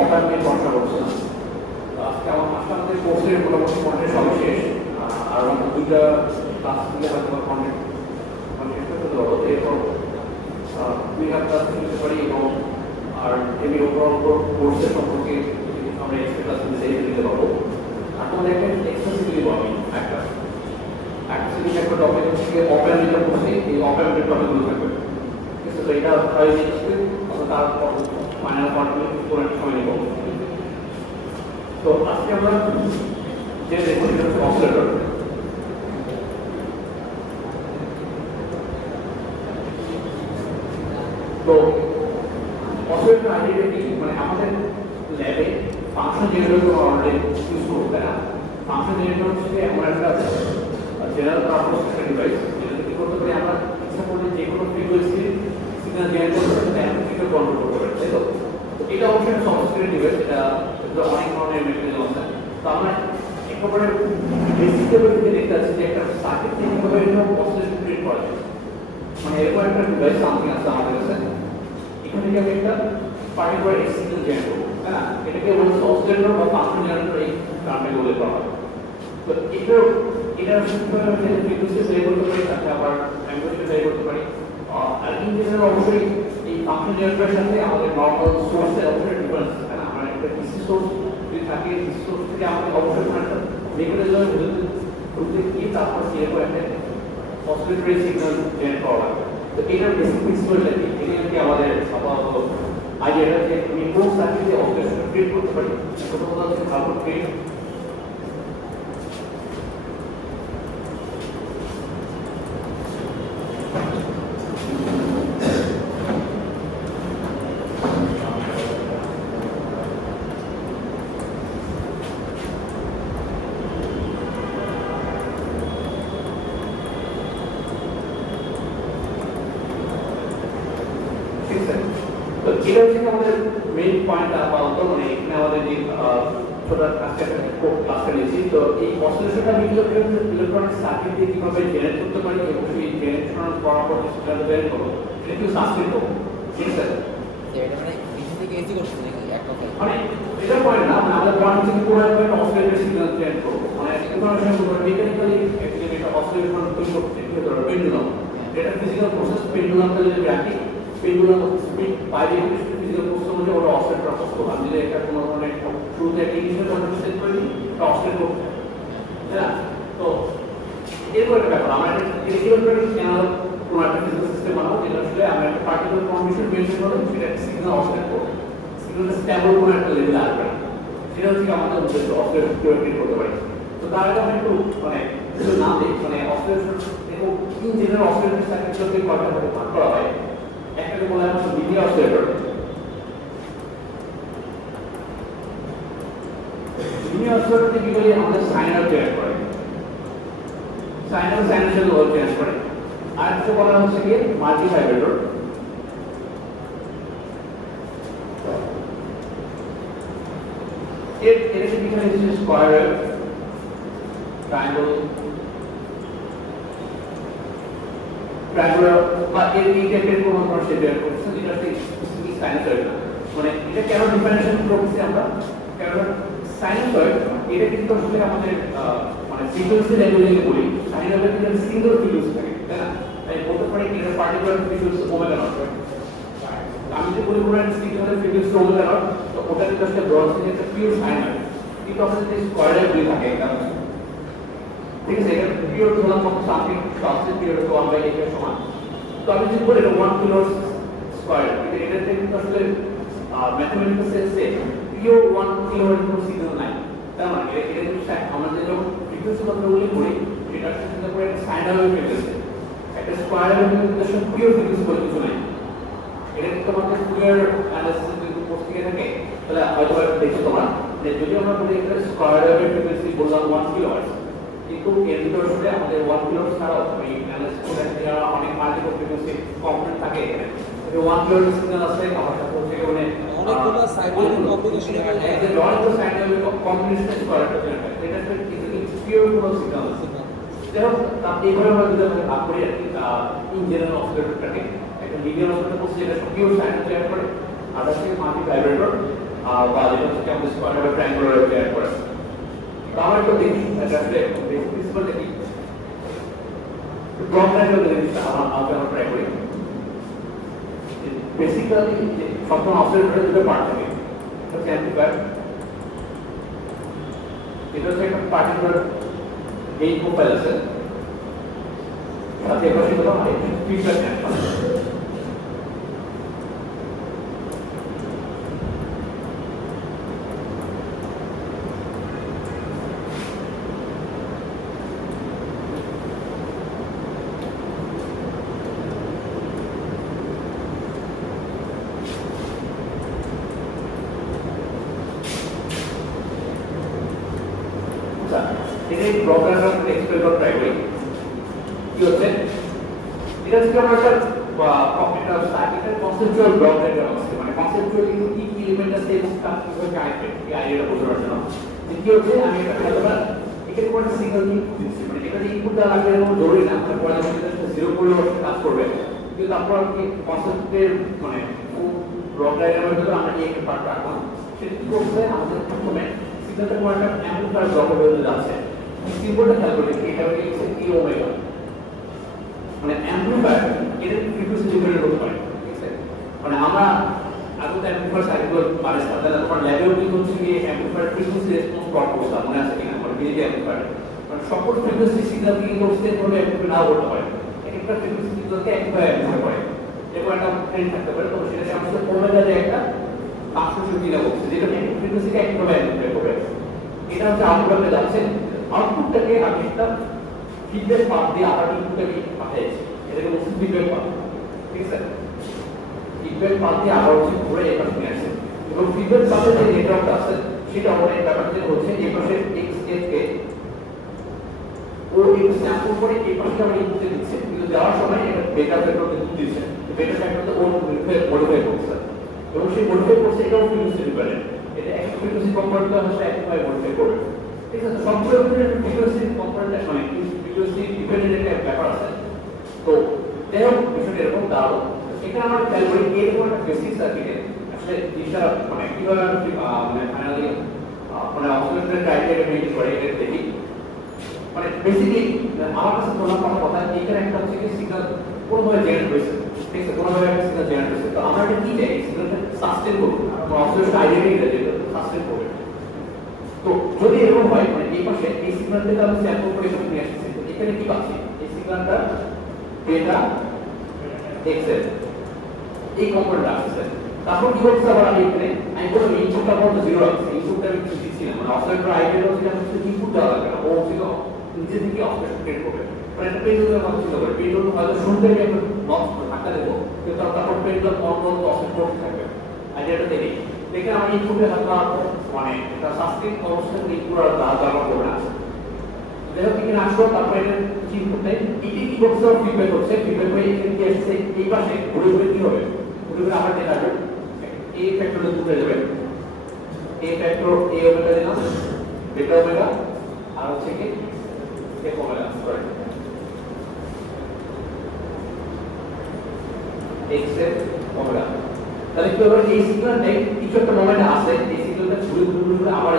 অপার নিয়ে পড়াশোনা করছিলাম। আজকে আমাদের কোর্সের মোটামুটি কন্টেন্ট সব শেষ, আর আমাদের দুইটা ক্লাস মিলে হয়তো কন্টেন্ট শেষ করতে পারবো। এরপর দুই হাত ক্লাস নিতে পারি এবং আর এমনি ওভারঅল কোর্সের সম্পর্কে আমরা এক্সট্রা ক্লাস দিতে পারবো। আর তোমাদের একটা এক্সট্রা সিটি পাবো একটা সিটি একটা টপিক হচ্ছে অপেন যেটা করছি, এই অপেন টপিকগুলো থাকবে। ঠিক আছে, তো এটা প্রায় দিচ্ছি তারপর ফাইনাল কন্টিনিউ করে সময় নেব। তো আজকে আমরা যে দেখবো সেটা হচ্ছে অসিলেটর। তো অসিলেটর আইডিয়া কি, মানে আমাদের ল্যাবে ফাংশন জেনারেটর অলরেডি ইউজ করবো, তাই না? ফাংশন জেনারেটর হচ্ছে এমন একটা জেনারেল পারপাস একটা ডিভাইস, যেটা কি করতে পারি আমরা ইচ্ছা করলে যে কোনো ফ্রিকোয়েন্সি সিগন্যাল জেনারেট করতে পারি, অ্যাম্পলিফায়ার কন্ট্রোল করতে পারি, তাই তো? এটা অবশ্যই একটা সফটওয়্যার ডিভাইস, এটা অনেক ধরনের মেকানিজম আছে। তো আমরা একেবারে বেসিক লেভেল থেকে দেখতে পাচ্ছি যে একটা সার্কিট থেকে কিভাবে এটা অসিলেশন ক্রিয়েট করা যায়। মানে এরকম একটা ডিভাইস সামথিং আছে আমাদের কাছে, এখানে থেকে আমি একটা পার্টিকুলার সিগন্যাল জেনারেট করবো, তাই না? এটাকে বলছে অসিলেটর বা ফাংশন জেনারেটর, এই টার্মে বলে করা হয়। তো এটা ফ্রিকোয়েন্সি ভ্যারি করতে পারি, তাতে আবার অ্যাম্পলিফায়ার ভ্যারি করতে পারি। আর ইন জেনারেল অবশ্যই এই ফাংশন জেনারেটরের সাথে আমাদের নর্মাল সোর্সের অবশ্যই ডিফারেন্স আছে, না? আমরা একটা ডিসি সোর্স যদি থাকে, ডিসি সোর্স থেকে আমাদের অবশ্যই কোনো একটা মেকানিজম বুঝতে গিয়ে তারপর এরকম একটা অসিলেটরি সিগন্যাল জেনারেট করা লাগবে। তো এটার বেসিক প্রিন্সিপালটা কি, এটা কি আমাদের আপাতত আইডিয়াটা যে আমি কোন সার্কিটে অসিলেশন ক্রিয়েট করতে পারি। প্রথমত হচ্ছে ভালো ক্রিয়েট এটা হচ্ছে আমাদের মেইন পয়েন্ট আপাতত, মানে এখানে আমাদের যে ছোট ক্লাসটা নিয়েছি। তো এই অসিলেশনটা আমি ইলেকট্রনিক সার্কিট দিয়ে কিভাবে জেনারেট করতে পারি এবং সেই জেনারেশন করার পর সেটা বের করবো, এটা একটু সাবস্ক্রিপ্ট করবো। ঠিক আছে, মানে এটা পয়েন্ট না, মানে আমাদের পয়েন্ট হচ্ছে পুরো একটা অসিলেটর সিগন্যাল জেনারেট করবো, মানে ইনফরমেশন পুরো মেকানিক্যালি অ্যাকচুয়ালি এটা অসিলেটর তৈরি করতে কি ধরো পেন্ডুলাম, এটা ফিজিক্যাল প্রসেস। পেন্ডুলামটা যদি রাখি, পেন্ডুলাম স্পিড বাইরে ফিজিক্যাল প্রসেস অনুযায়ী ওটা অসিলেটর প্রসেস। আমি যদি একটা কোনো ধরনের শুরুতে একটা ইনিশিয়াল কন্ডিশন সেট করে দিই, এটা অসিলেট করতে, তাই না? তো এরপর একটা ব্যাপার, আমরা একটা ইলেকট্রনিক চ্যানেল কোনো একটা ফিজিক্যাল সিস্টেম বানাবো, যেটা আসলে আমরা একটা পার্টিকুলার কন্ডিশন মেনটেন করে সেটা সিগন্যাল অসিলেট করবো, সিগন্যালটা স্টেবল কোনো একটা লেভেলে আসবে, সেটা হচ্ছে আমাদের উদ্দেশ্য অসিলেটর ক্রিয়েট করতে পারি। তো তার আগে আমি একটু মানে কিছু নাম দিই, মানে অসিলেটর এবং ইন জেনারেল অসিলেটর সার্কিটগুলোকে কয়টা ভাগে ভাগ করা হয়। একটাকে বলা হয় লিনিয়ার অসিলেটর। লিনিয়ার অসিলেটরকে কি বলি, আমাদের সাইনার জেনারেট করে, সাইনার ওয়েভ জেনারেট করে। আর একটা বলা হচ্ছে কি মাল্টি ভাইব্রেটর। এর এখানে হচ্ছে স্কয়ার ওয়েভ, ট্রায়াঙ্গল, ট্রায়াঙ্গুলার বা এই টাইপের কোনো ধরনের শেপ বের করছে, যেটা স্পেসিফিক সাইনাসয়েড না। মানে এটা কেন ডিফারেন্সিয়েট করছি আমরা, কারণ সাইনাসয়েড এটা কিন্তু আসলে আমাদের মানে ফ্রিকোয়েন্সি লেভেলে বলি, সাইনাসয়েড কিন্তু সিঙ্গেল ফ্রিকোয়েন্সি থাকে, তাই না? তাই বলতে পারি কি এটা পার্টিকুলার ফ্রিকোয়েন্সি ওমেগা নট। আমি যদি বলি পুরো সিঙ্গেল ফ্রিকোয়েন্সি ওমেগা নট, তো ওটা কিন্তু আসলে ব্রড সিগন্যাল একটা পিওর সাইনাসয়েড। কিন্তু আমাদের যে স্কয়ার ওয়েভ থাকে এটা, ঠিক আছে, এটা পিওর ধরলাম কত সামথিং সাবসেট পিওর তো 1/8 এর সমান। তো আমি যদি বলি এটা 1 কিলো স্কয়ার, এটাতে কিন্তু আসলে ম্যাথমেটিক্যাল সেন্সে পিওর 1 কিলো এর কোনো সিগন্যাল নাই, তার মানে এটা কিন্তু আমাদের যখন ফ্রিকোয়েন্সি কথা বলি এটা আসলে পুরো একটা সাইনাল ওয়েভ ফ্রিকোয়েন্সি, একটা স্কয়ার ওয়েভ কিন্তু আসলে পিওর ফ্রিকোয়েন্সি বলে কিছু নাই। এটা কিন্তু আমাদের ফুরিয়ার অ্যানালিসিস যদি করতে থাকে তাহলে হয়তো দেখছো তোমরা যে যদি আমরা বলি এটা স্কয়ার ওয়েভ ফ্রিকোয়েন্সি বললাম 1 কিলোহার্টজ, কিন্তু এর ভিতরে আসলে আমাদের 1 কিলোহার্টজ ছাড়াও এই অ্যানালিসিস করে যারা অনেক মাল্টিপল ফ্রিকোয়েন্সি কম্পোনেন্ট থাকে, এখানে 1 কিলোহার্টজ সিগন্যাল আছে, আমার সাথে হচ্ছে মানে অনেকগুলো সাইডওয়েভ কম্বিনেশন আছে, এই যে অনেকগুলো সাইডওয়েভ কম্বিনেশন স্কয়ার ওয়েভ এটা আসলে পিওর কোনো সিগন্যাল আছে। দেখো এইভাবে আমরা যদি আমরা ভাগ করি আর কি, ইন জেনারেল অসিলেটরটাকে একটা লিনিয়ার অসিলেটর বলছে যেটা পিওর সাইনাসয়েড করে, আর আছে মাল্টি ভাইব্রেটর বা যেটা হচ্ছে আমাদের স্কোয়ার ট্রায়াঙ্গুলার অ্যাড করে। তো আমরা একটু দেখি এটা আসলে বেসিক প্রিন্সিপাল দেখি। ব্লক ডায়াগ্রাম জিনিসটা আমরা ট্রাই করি। বেসিক্যালি যে সবসময় অসিলেটরের দুটো পার্ট থাকে, একটা হচ্ছে অ্যাম্পলিফায়ার, এটা হচ্ছে একটা পার্টিকুলার এই প্রোফাইল আছে, সাথে এবার সেগুলো ফিডব্যাক ন্যাশনাল। এটাই ব্লক ডায়াগ্রাম এক্সপ্লেন করার ট্রাই করি। কি হচ্ছে এটা হচ্ছে আমরা একটা কম্পিউটার সার্কিটের কনসেপচুয়াল ব্লক ডায়াগ্রাম আছে, মানে কনসেপচুয়ালি কি কি এলিমেন্ট আছে এবং তার কিভাবে কানেক্টেড এই আইডিয়াটা বোঝার জন্য। কি হচ্ছে আমি একটা খেলাধুলা এখানে কোনো একটা সিগন্যাল ইনপুট দিচ্ছি, মানে এটা ইনপুট দেওয়া লাগবে এরকম জরুরি না, আপনার পরে জিরো করলেও কাজ করবে, কিন্তু তারপর আপনি কনসেপ্টের মানে ব্লক ডায়াগ্রামের ভিতরে আমরা এই একটা পার্ট রাখলাম। সেটা কি করছে আমাদের প্রথমে সিগন্যালটা কোনো একটা অ্যাম্পলিফায়ার ব্লকের ভিতরে যাচ্ছে, সিম্বলটা খেয়াল করলে এটা হচ্ছে ই ওমেগা, মানে অ্যাম্পলিফায়ার এর ফ্রিকোয়েন্সি ডিপেন্ডেন্ট হতে পারে, ঠিক আছে? মানে আমরা আগে তো অ্যাম্পলিফায়ার সার্কিটগুলো মানে সাধারণত তোমার ল্যাবেও কিন্তু হচ্ছে কি অ্যাম্পলিফায়ার ফ্রিকোয়েন্সি রেসপন্স প্লট করতে মনে আছে কিনা, মানে বিজে অ্যাম্পলিফায়ার মানে সকল ফ্রিকোয়েন্সি সিগন্যাল কি করতে ধরে অ্যাম্পলিফায়ার নাও করতে পারে, একটা ফ্রিকোয়েন্সি সিগন্যালকে একবার অ্যাম্পলিফাই করে এরকম একটা ট্রেন্ড থাকতে পারে। তো সেটা আমাদের ওমেগা যে একটা ট্রান্সমিশন কিনা বলছে যেটা ফ্রিকোয়েন্সিকে একভাবে অ্যাম্পলিফাই করবে, এটা হচ্ছে আউটপুটে যাচ্ছে। আউটপুটটাকে আমি একটা ফিডব্যাক পাথ দিয়ে আবার ইনপুটটাকে পাঠিয়েছি, এটাকে বলছি ফিডব্যাক পাথ, ঠিক আছে? ফিডব্যাক পাথ দিয়ে আবার হচ্ছে ঘুরে এই পাশে নিয়ে আসছে, এবং ফিডব্যাক পাথের যে নেটওয়ার্কটা আছে সেটা অনেক ব্যাপারটা হচ্ছে এই পাশে এক্স কে ও এই স্যাম্পল করে এই পাশে আবার ইনপুটে দিচ্ছে, কিন্তু দেওয়ার সময় এটা ডেটা ফ্যাক্টরকে দুধ দিচ্ছে, ডেটা ফ্যাক্টরটা ও মডিফাই করছে, এবং সেই মডিফাই করছে এটাও ফ্রিকোয়েন্সি ডিপেন্ডেন্ট, এটা এক ফ্রিকোয়েন্সি কম্পারেটর হচ্ছে একভাবে মডিফাই করবে, ঠিক আছে? সবগুলো ফ্রিকোয়েন্সি কম্পারেটর মানে ফ্রিকোয়েন্সি ডিপেন্ডেন্ট একটা ব্যাপার আছে। তো যাই হোক বিষয়টা এরকম দাঁড়ালো। এখানে আমরা খেয়াল করি এরকম একটা বেসিক সার্কিটে আসলে জিনিসটা মানে কিভাবে মানে ফাইনালি মানে অসিলেটরের ক্রাইটেরিয়া মেইনটেইন করে এটা দেখি। মানে বেসিক্যালি আমার কাছে প্রধান কথা এখানে একটা হচ্ছে কি সিগন্যাল কোনোভাবে জেনারেট হয়েছে, ঠিক আছে? কোনোভাবে একটা সিগন্যাল জেনারেট হয়েছে, তো আমরা এটা কি চাই সিগন্যালটা সাস্টেন করবো, অসিলেটর আইডিয়াটাই এটা যেটা সাস্টেন করবে। তো যদি এরকম হয় মানে এই পাশে এই সিগন্যালটাকে আমি স্যাম্পল করে এখানে নিয়ে আসছি, তো এখানে কি পাচ্ছি এই সিগন্যালটা ডেটা এক্সেল এই কম্পোনেন্টটা আসছে। তারপর কি হচ্ছে আবার আমি এখানে আমি কোনো ইনপুটটা বলতে জিরো রাখছি, ইনপুটটা আমি কিছু দিচ্ছি না, মানে অসিলেটর আইডিয়া হচ্ছে হচ্ছে ইনপুট দেওয়া লাগবে না, ও ছিল নিজে থেকে অসিলেটর ক্রিয়েট করবে, মানে একটা পেন্ডুলাম আমার ছিল করে পেন্ডুলাম হয়তো শুনতে গিয়ে একটা বক্স ধাক্কা দেবো, কিন্তু তারপর পেন্ডুলাম অন অসিলেটর থাকবে আইডিয়াটা দেখি। দেখে আমি ইনপুটে হালকা মানে একটা সাস্টেইন অবস্থায় ইনপুট আর ব্যবহার করবো না, যাই হোক এখানে আসলো। তারপরে এটা কি করতে এটি কি করছে ফিডব্যাক হচ্ছে, ফিডব্যাক হয়ে এখানে কি আসছে এই পাশে ঘুরে ঘুরে কি হবে, ঘুরে ঘুরে আবার যেটা আসবে এই ফ্যাক্টরে ঘুরে যাবে, এই ফ্যাক্টর এ ওমেগা দিলাম বেটা ওমেগা আর হচ্ছে কি এফ ওমেগা সরি এক্স এর ওমেগা। তাহলে কি হবে এই সিগন্যালটা কিছু একটা মোমেন্টে আসে, এই সিগন্যালটা ঘুরে ঘুরে ঘুরে আবার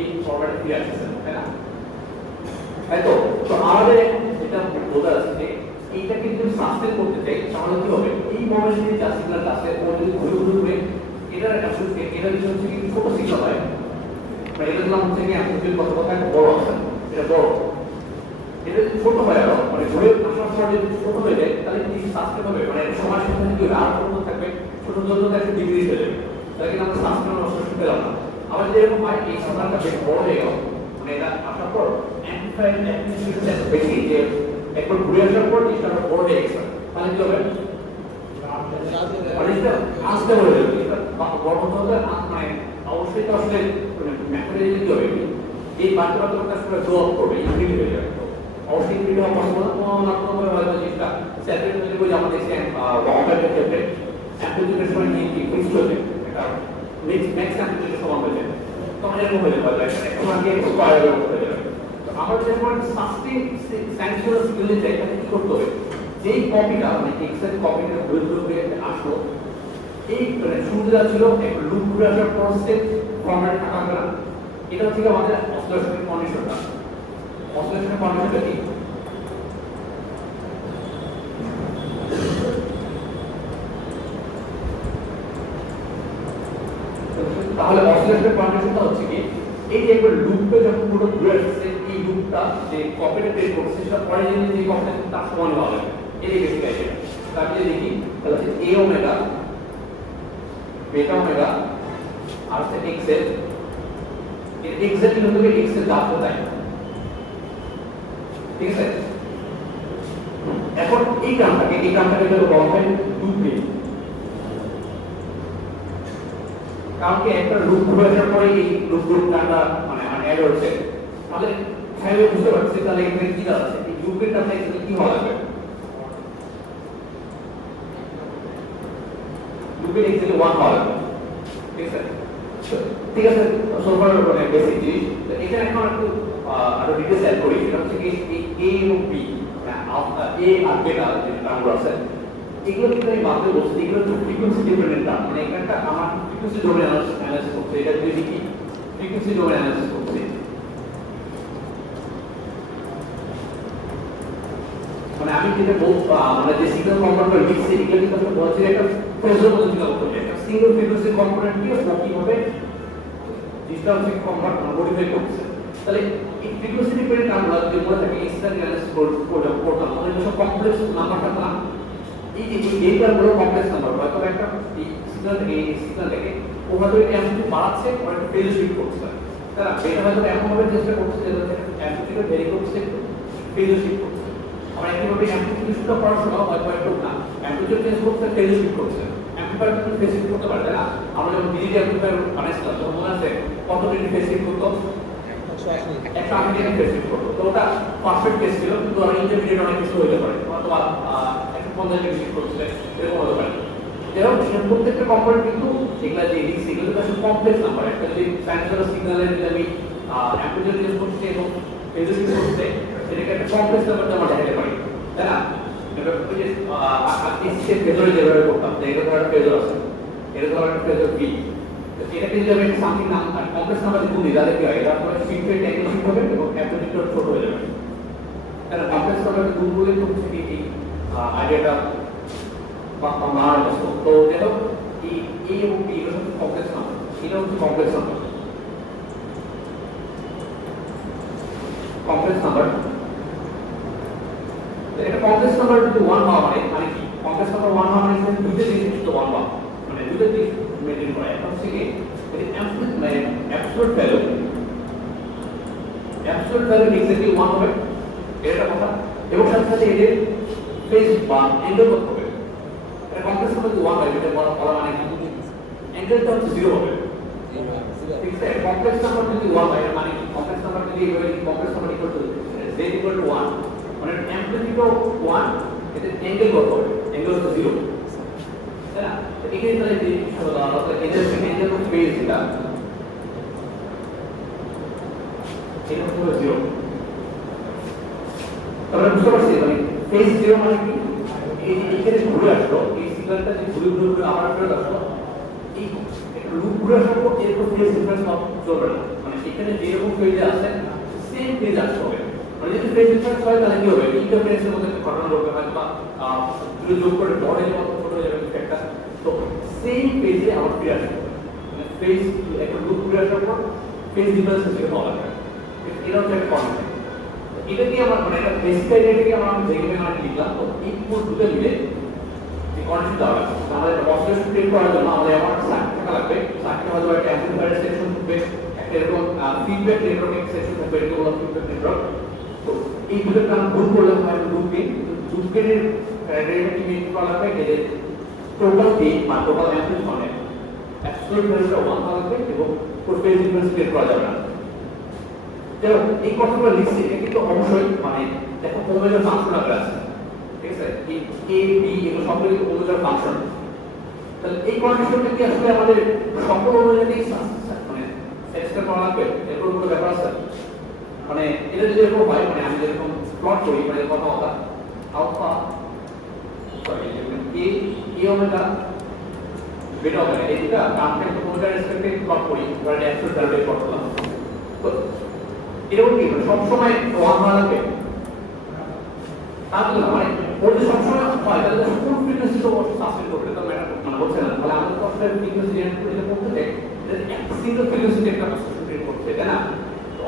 এই ফরওয়ার্ডে ফিরে আসছে, তাই না? তাই তো তো আমাদের যেটা বোঝা যাচ্ছে যে এইটাকে যদি সাস্টেন করতে চাই তাহলে কি হবে এই মোমেন্টে যে সিগন্যাল আছে ও যদি ঘুরে ঘুরে ঘুরে এটার অ্যাসোসিয়েট এটা যদি হচ্ছে কি ছোট সিগন্যাল হয়, মানে এটা নাম হচ্ছে কি অ্যাসোসিয়েট কথা একটা বড় আছে, এটা বড়, এটা যদি ছোট হয় আরো মানে ঘুরে আসার পর যদি ছোট হয়ে যায় তাহলে কি সাস্টেন হবে, মানে সময় সাথে যদি আর পূর্ণ থাকবে ছোট জন্য একটা ডিগ্রি হয়ে যাবে, তাহলে কিন্তু আমরা সাস্টেন অবস্থা পেলাম না। আবার যদি এরকম হয় এই সিগন্যালটা বেশ বড় হয়ে গেল, মানে এটা আসার পর অ্যাম্পলিফায়ার অ্যাপ্লিকেশন বেশি যে একবার ঘুরে আসার পর জিনিসটা বড় হয়ে গেছে, তাহলে কি হবে মানে এটা আসতে হয়ে যাবে, এটা বড় হতে মানে অবশ্যই তো আসলে ম্যাথমেটিক্যালি কি হবে এই বাচ্চাটা আসলে গ্রো আপ করবে, ইউনিট হয়ে যাবে, অবশ্যই ইউনিট হওয়া পসিবল না কোনো হয়তো জিনিসটা স্যাচুরেশন বই আমরা দেখছি অপারেটের ক্ষেত্রে অ্যাপ্লিকেশনের সময় নিয়ে কি ফিক্সড হয়ে যায়, এটা নেক্সট অ্যাপ্লিকেশন সমান হয়ে যায়, তখন এরকম হয়ে যাবে এখন আগে এক্সপায়ার হয়ে যাবে। তো আমরা যখন সাস্টেইন স্যাংচুরাল স্কিলে যাই তাহলে কি করতে হবে যেই কপিটা মানে এক্স এর কপিটা ঘুরে ঘুরে ঘুরে আসলো এই শুরুতে ছিল একটা লুপ ঘুরে আসার পর স্টেপ ফরম্যাট থাকা হবে না। এটা হচ্ছে আমাদের অসিলেশনের কন্ডিশনটা। অসিলেশনের কন্ডিশনটা কি? তাহলে অসিলেশনের কন্ডিশনটা হচ্ছে কি, এই যে একবার লুপে যখন পুরো ঘুরে আসছে, এই লুপটা যে কপিটা বের করছে সেটা অরিজিনালি যে কপিটা তার সমান হওয়া লাগবে। এই বেসিক আইডিয়া। তাহলে যদি দেখি তাহলে হচ্ছে এ ওমেগা বেটা ওমেগা আর হচ্ছে এক্সেল, এর এক্সেল কি হতে এক্সেল দাঁড়াতে তাই, ঠিক আছে? এখন এই কামটাকে বলা হয় লুপে। কারণ কি একটা লুপ ঘুরে আসার পরে এই লুপটা মানে অ্যাড হচ্ছে, তাহলে তাহলে বুঝতে পারছি তাহলে এখানে কি দাঁড়াচ্ছে, এই লুপের টার্মটা এখানে কি হওয়া লাগবে, লুপের এক্সেলে 1 হওয়া লাগবে, ঠিক আছে? ঠিক আছে, সোলভার মানে বেসিক জিনিস। তো এখানে এখন একটু আরো ডিটেইলস অ্যাড করি। এটা হচ্ছে কি এই এ এবং বি, এ আর বেটা যে টার্মগুলো আছে, এগুলো কিন্তু আমি বাদে বলছি, এগুলো হচ্ছে ফ্রিকোয়েন্সি ডিপেন্ডেন্ট টার্ম। মানে এখানটা আমার ফ্রিকোয়েন্সি ডোমেন অ্যানালাইসিস করতে, এটা যদি দেখি ফ্রিকোয়েন্সি ডোমেন অ্যানালাইসিস করতে, মানে আমি যেটা মানে যে সিগন্যাল কম্পোনেন্ট লিখছি এগুলো কিন্তু আমি বলছি একটা ফেজের মধ্যে চিন্তা করতে হবে। একটা সিঙ্গেল ফ্রিকোয়েন্সি কম্পোনেন্ট দিয়ে কিভাবে ডিজিটাল সিগ কনভার্ট মডিফাই করছে। তাহলে এই ফ্রিকোয়েন্সি ডিপেন্ডেন্ট টার্মগুলো যদি মনে থাকে এক্সট্রা অ্যানালাইসিস করতাম তাহলে এটা সব কমপ্লেক্স নাম্বার থাকতো না। এই যে এই টার্মগুলো কমপ্লেক্স নাম্বার, হয়তো একটা সিগন্যালটাকে ও হয়তো এটা অ্যাম্পলিটিউড বাড়াচ্ছে আর একটা ফেজ শিফট করছে, তাই না? এটা হয়তো এমন ভাবে চেষ্টা করছে যে অ্যাম্পলিটিউড ভেরি করছে, ফেজ শিফট করছে। আমরা একইভাবে অ্যাম্পলিটিউড শিফট করার সময় হয়তো একটু না অ্যাম্পলিটিউড চেঞ্জ করছে, ফেজ শিফট করছে। অ্যাম্পলিফায়ার কিন্তু ফেজ শিফট করতে পারে, তাই না? আমরা যখন ডিজিটাল অ্যাম্পলিফায়ার বানাইছিলাম তখন মনে আছে কত ডিগ্রি ফেজ শিফট করতো? 180 ডিগ্রি ফেজ শিফট করতো। তো ওটা পারফেক্ট কেস ছিল, কিন্তু আর ইন্টারমিডিয়েট অনেক কিছু হতে পারে, অথবা 150 ডিগ্রি শিফট করছে, এরকম হতে পারে। এরকম প্রত্যেকটা কম্পোনেন্ট কিন্তু এগুলা যে লিখছি এগুলো কিন্তু আসলে কমপ্লেক্স নাম্বার। একটা যদি সাইনোসয়েডাল সিগন্যালের যদি আমি অ্যাম্পলিটিউড চেঞ্জ করছি এবং ফেজ শিফট করছি, এটাকে একটা কমপ্লেক্স নাম্বার আমরা দেখাতে পারি, তাই না? এটা ওই যে এসির ভেতরে যেভাবে করতাম, এটা ধর একটা ফেজর আছে, এটা ধর একটা ফেজর বি, এটাকে যদি আমি সামথিং নাম কমপ্লেক্স নাম্বার গুণ দিই তাহলে কি হয়, এটা ধর শিফট হয়ে ট্যাঙ্গেল শিফট হবে এবং অ্যাম্পলিটিউড ছোট হয়ে যাবে, তাই না? কমপ্লেক্স নাম্বার গুণ করলে তো হচ্ছে কি আইডিয়াটা বানানো যাচ্ছে। তো দেখো এই এ এবং বি এগুলো হচ্ছে কমপ্লেক্স নাম্বার, এটা হচ্ছে কমপ্লেক্স নাম্বার। কমপ্লেক্স নাম্বার এটা কমপ্লেক্স নাম্বার যদি 1 হওয়া মানে কি, কমপ্লেক্স নাম্বার 1 হওয়া মানে দুটো জিনিস তো 1 হওয়া মানে দুটো জিনিস মেইনটেইন করা। একটা হচ্ছে কি অ্যাবসলিউট ভ্যালু এক্স্যাক্টলি 1 হবে, এটা কথা, এবং সাথে সাথে এদের ফেজ বা অ্যাঙ্গেল কত হবে। এটা কমপ্লেক্স নাম্বার যদি 1 হয় এটা বলা মানে কি অ্যাঙ্গেলটা হচ্ছে 0 হবে, ঠিক আছে? কমপ্লেক্স নাম্বার যদি 1 হয় এর মানে কি, কমপ্লেক্স নাম্বার যদি complex number equal to z equal to 1 মানে অ্যাম্পলিটিউড 1 এতে অ্যাঙ্গেল কত হবে, অ্যাঙ্গেল হচ্ছে 0, তাই না? তো এখানে তাহলে যে অর্থাৎ এদের অ্যাঙ্গেল অফ ফেজ এটা হচ্ছে 0। তাহলে বুঝতে পারছি মানে ফেজ 0 মানে কি, এই যে এখানে ঘুরে আসলো, এই সিগন্যালটা যে ঘুরে আবার ফেরত আসলো, এই একটা লুপ ঘুরে আসার পর এরকম ফেজ ডিফারেন্স চলবে না, মানে এখানে যেরকম ফেজে আছে সেম ফেজ আসতে হবে। মানে যদি ফেজ ডিফারেন্স হয় তাহলে কি হবে, ইন্টারফারেন্সের মধ্যে একটা ঘটনা ঘটবে, হয়তো বা দুটো যোগ করে বড় হয়ে যাবে, ছোট হয়ে যাবে একটা, তো সেম ফেজে আবার ফিরে আসবে। মানে ফেজ একটা লুপ ঘুরে আসার পর ফেজ ডিফারেন্স থেকে পাওয়া যাবে, এটা হচ্ছে একটা কনসেপ্ট। এটা কি আমার মানে একটা বেসিক আইডিয়াটাকে আমরা দেখে মানে লিখলাম। তো এই পুরো দুটো মিলে যে কন্ডিশন দেওয়া লাগবে, আমাদের অসিলেশন ট্রেন করার জন্য আমাদের আমার সার্কিট থাকা লাগবে। সার্কিট হয়তো একটা অ্যাম্পলিফায়ার সেকশন থাকবে, একটা এরকম ফিডব্যাক নেটওয়ার্কিং সেকশন থাকবে, এরকম হলো ফিডব্যাক নেটওয়ার্ক। তো এই দুটোকে আমরা গুণ করলে হয় লুপ গেইন। লুপ গেইনের ক্রাইটেরিয়াটা কি মেইনটেইন করা লাগবে, যে টোটাল গেইন বা টোটাল অ্যাম্পলিফায়ার মানে অ্যাবসলিউট ভ্যালুটা 1 থাকবে এবং পুরো ফেজ ডিফারেন্স বের করা যাবে না। দেখো এই কথাগুলো লিখছি এটা কিন্তু অবশ্যই মানে দেখো ওমেগার ফাংশন আকারে আছে, ঠিক আছে? এই এ বি এগুলো সবগুলো কিন্তু ওমেগার ফাংশন। তাহলে এই কন্ডিশনটা কি আসলে আমাদের সকল অনুযায়ী মানে সেটটা করা লাগবে, এরকম কোনো ব্যাপার আছে? মানে এটা যদি এরকম হয়, মানে আমি যেরকম প্লট করি মানে কথা আলফা সরি এ ওমেগা বেটা হবে না। এইটা কামটা একটু কোনোটার রেসপেক্টে প্লট করি, ধরেন 100 টার্মে প্লট করলাম। তো এরকম কি মানে সবসময় ওয়ান হওয়া লাগবে? তাহলে না, মানে ওর যে সবসময় হয় তাহলে ফুল ফ্রিকোয়েন্সি তো সাসপেন্ড করবে, তো ম্যাটার মানে হচ্ছে না। তাহলে আমাদের তো আসলে ফ্রিকোয়েন্সি জেনারেট করে যেটা করতে চাই, একটা সিঙ্গেল ফ্রিকোয়েন্সিতে একটা অসিলেট করতে, তাই না?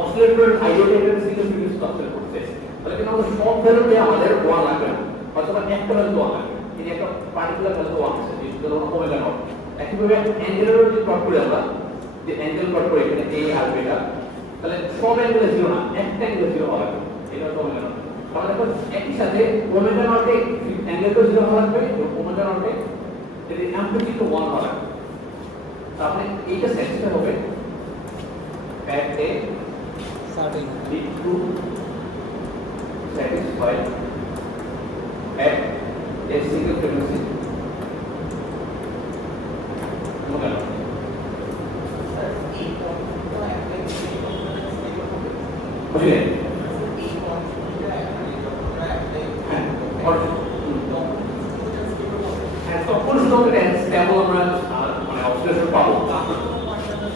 অসিলেটরের আইডিয়াটা একটা সিঙ্গেল ফ্রিকোয়েন্সি অসিলেট করতে, তাহলে কিন্তু আমাদের সব ভ্যালুতে আমাদের ওয়ান লাগবে না, অথবা একটা ভ্যালু ওয়ান লাগবে। এই একটা পার্টিকুলার ভ্যালু ওয়ান আছে, যেটা ওমেগা নট। একইভাবে অ্যাঙ্গেলেরও যদি প্লট করি আমরা, যে অ্যাঙ্গেল প্লট করি এখানে এ আর বেটা, তাহলে সব অ্যাঙ্গেলে জিরো না, একটা অ্যাঙ্গেলে জিরো হবে, এটা হচ্ছে ওমেগা নট। তাহলে দেখো একই সাথে ওমেগা নটে অ্যাঙ্গেল তো জিরো হওয়া লাগবে, এবং ওমেগা নটে যদি অ্যাম্পলিটিউড 1 হওয়া লাগবে। তাহলে এইটা স্যাটিসফাই হবে at a certain lead to satisfy at a single frequency omega not. বুঝলেন? তখন শুধু স্ট্যাবল আমরা মানে অবজারভেশন পাবো,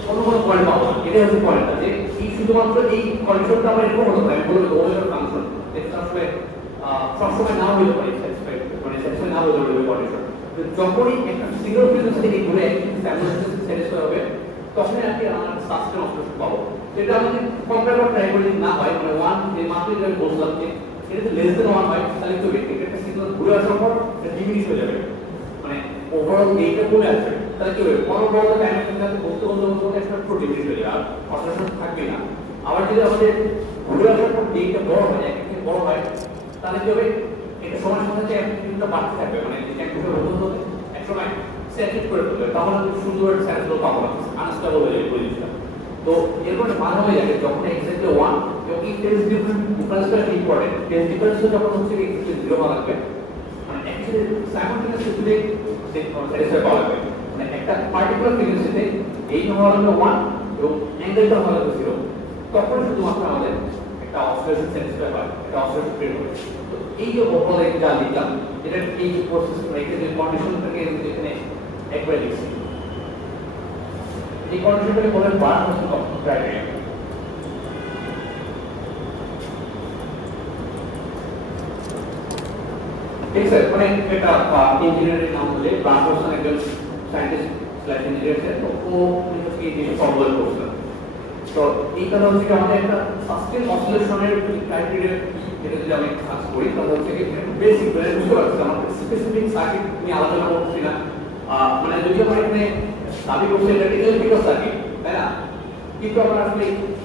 কোনো পয়েন্ট পাবো না। এটাই হচ্ছে পয়েন্টটা, যে এই শুধুমাত্র এই কন্ডিশনটা আমরা এরকম হতে পারে, বলবো ওমেগার ফাংশন এটা আসলে সবসময় নাও হতে পারে, স্যাটিসফাই মানে স্যাটিসফাই নাও হতে পারে ওই কন্ডিশন। যখনই একটা সিঙ্গেল ফ্রিকোয়েন্সি থেকে ঘুরে স্ট্যাবলিশমেন্ট স্যাটিসফাই হবে, তখনই আর কি আমরা সাসটেন অবজারভেশন পাবো। এটা আমাদের কম্পেয়ার করা ট্রাই করে না হয়, মানে 1 এর মাত্র যদি আমি বললাম যে এটা যদি লেস দেন 1 হয়, তাহলে তো একটা সিগন্যাল ঘুরে আসার পর এটা ডিমিনিশ হয়ে যাবে, মানে ওভারঅল গেইনটা কমে আসবে। তাহলে কি হবে, অনবরত টাইমের সাথে বলতে একটা পুরো ডিমিনিশ হয়ে যাবে, আর অসুবিধা থাকবে না। আবার যদি আমাদের ঘুরে আসার পর গেইনটা বড় হয়, এক থেকে বড় হয়, তাহলে কি হবে, এটা সময়ের সাথে সাথে অ্যাম্পলিটিউডটা বাড়তে থাকবে, মানে একটা হতে হতে এক সময় স্যাচুরেট করে ফেলবে, তখন আমি সুন্দর স্যাচুরেট পাবো না, আনস্টেবল হয়ে যাবে পজিশনটা। তো এরপরে মানে হয়ে যাবে যখন এক্সাক্টলি 1 এবং এই টেন্স ডিফারেন্সটা ইম্পর্টেন্ট। টেন্স ডিফারেন্স যখন হচ্ছে এক্সাক্টলি 0 হওয়া লাগবে, মানে অ্যাকচুয়ালি সাইমultaneously যদি স্যাটিসফাই পাওয়া লাগবে, মানে একটা পার্টিকুলার ফ্রিকোয়েন্সিতে এই হওয়া লাগবে 1 এবং অ্যাঙ্গেলটা হওয়া লাগবে 0, তখন শুধুমাত্র আমাদের একটা অসিলেশন স্যাটিসফাই হয়, একটা অসিলেশন ক্রিয়েট হবে। তো এই যে ওভারঅল একটা যা লিখলাম, এটা এই যে প্রসেস মানে এই যে কন্ডিশনটাকে এখানে একবারে লিখছি, এই কন্ডিশনটাকে বলে বার্নস ক্রাইটেরিয়া। ঠিক আছে, মানে এটা ইঞ্জিনিয়ারিং নাম বলে বার্নস একজন সায়েন্টিস্ট স্ল্যাশ ইঞ্জিনিয়ার ছিলেন, তো ও হচ্ছে এই জিনিস ফর্মুলা করছিলেন। তো এইটা হচ্ছে আমাদের একটা সাস্টেন অসিলেশনের ক্রাইটেরিয়া, যেটা যদি আমি কাজ করি তাহলে হচ্ছে বেসিক মানে বুঝতে পারছি আমাদের স্পেসিফিক সার্কিট নিয়ে আলোচনা করছি না, মানে যদি আমরা এখানে দাবি করছি এটা ইলেকট্রিক্যাল সার্কিট, তাই না? কিন্তু আমরা আসলে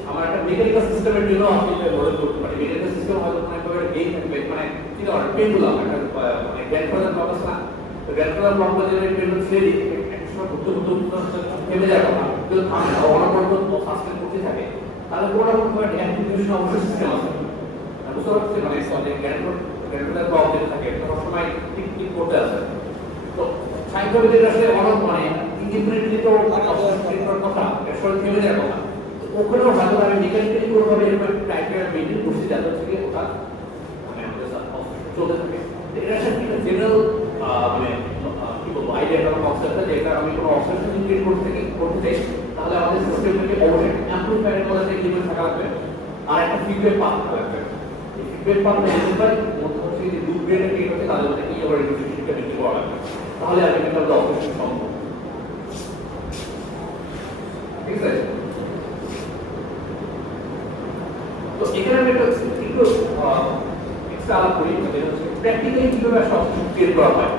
আমার একটা মেকানিক্যাল সিস্টেমের জন্য আপনি মডেল করতে পারি। মেকানিক্যাল সিস্টেম হয়তো কোনো একটা গেইন থাকবে, মানে কি ধরনের পেন্ডুলাম, একটা মানে গ্র্যান্ডফাদার ক্লক আছে না, তো গ্র্যান্ডফাদার ক্লকটা যদি পেন্ডুলাম ছেড়ে দিই, একটা সময় ঘুরতে থেমে যাওয়ার কথা, কিন্তু থামে না, অনবরত সাসপেন্ড করতে থাকে, তাহলে কোনো রকম অ্যাক্টিভেশন অবশ্যই সিস্টেম আছে। বুঝতে পারছি, মানে গ্র্যান্ডফাদার ক্লক যেটা থাকে এটা সবসময় টিক টিক করতে আছে। তো স্বাভাবিকভাবে যেটা আসলে মানে ইনডিপেন্ডেন্টলি তো কথা আসলে থেমে যাওয়ার কথা, ওখানেও হয়তো আমি মেকানিক্যালি কোনোভাবে এরকম ক্রাইটেরিয়া মেনটেন করছি যাতে থেকে ওটা মানে আমাদের চলতে থাকে। এটা একটা জেনারেল মানে কি বলবো আইডিয়া বা কনসেপ্টটা, যে এটা আমি কোনো অবজেকশন ক্রিয়েট করতে চাই, তাহলে আমাদের সিস্টেমটাকে অবশ্যই অ্যাম্পলিফায়ারের মধ্যে একটা এলিমেন্ট থাকা লাগবে, আর একটা ফিডব্যাক পাথ থাকা লাগবে। এই ফিডব্যাক পাথটা এলিমেন্ট মধ্যে হচ্ছে যে লুপ গেইন ক্রিয়েট হচ্ছে, তাদের মধ্যে কি আবার রিলেশনশিপটা মেনটেন করা লাগবে, তাহলে আমি একটা অবজেকশন সম্ভব। ঠিক আছে, তো এখানে আমি একটু এক্সট্রা আলাপ করি, যেটা হচ্ছে প্র্যাকটিক্যালি কিভাবে সবকিছু ক্রিয়েট করা হয়।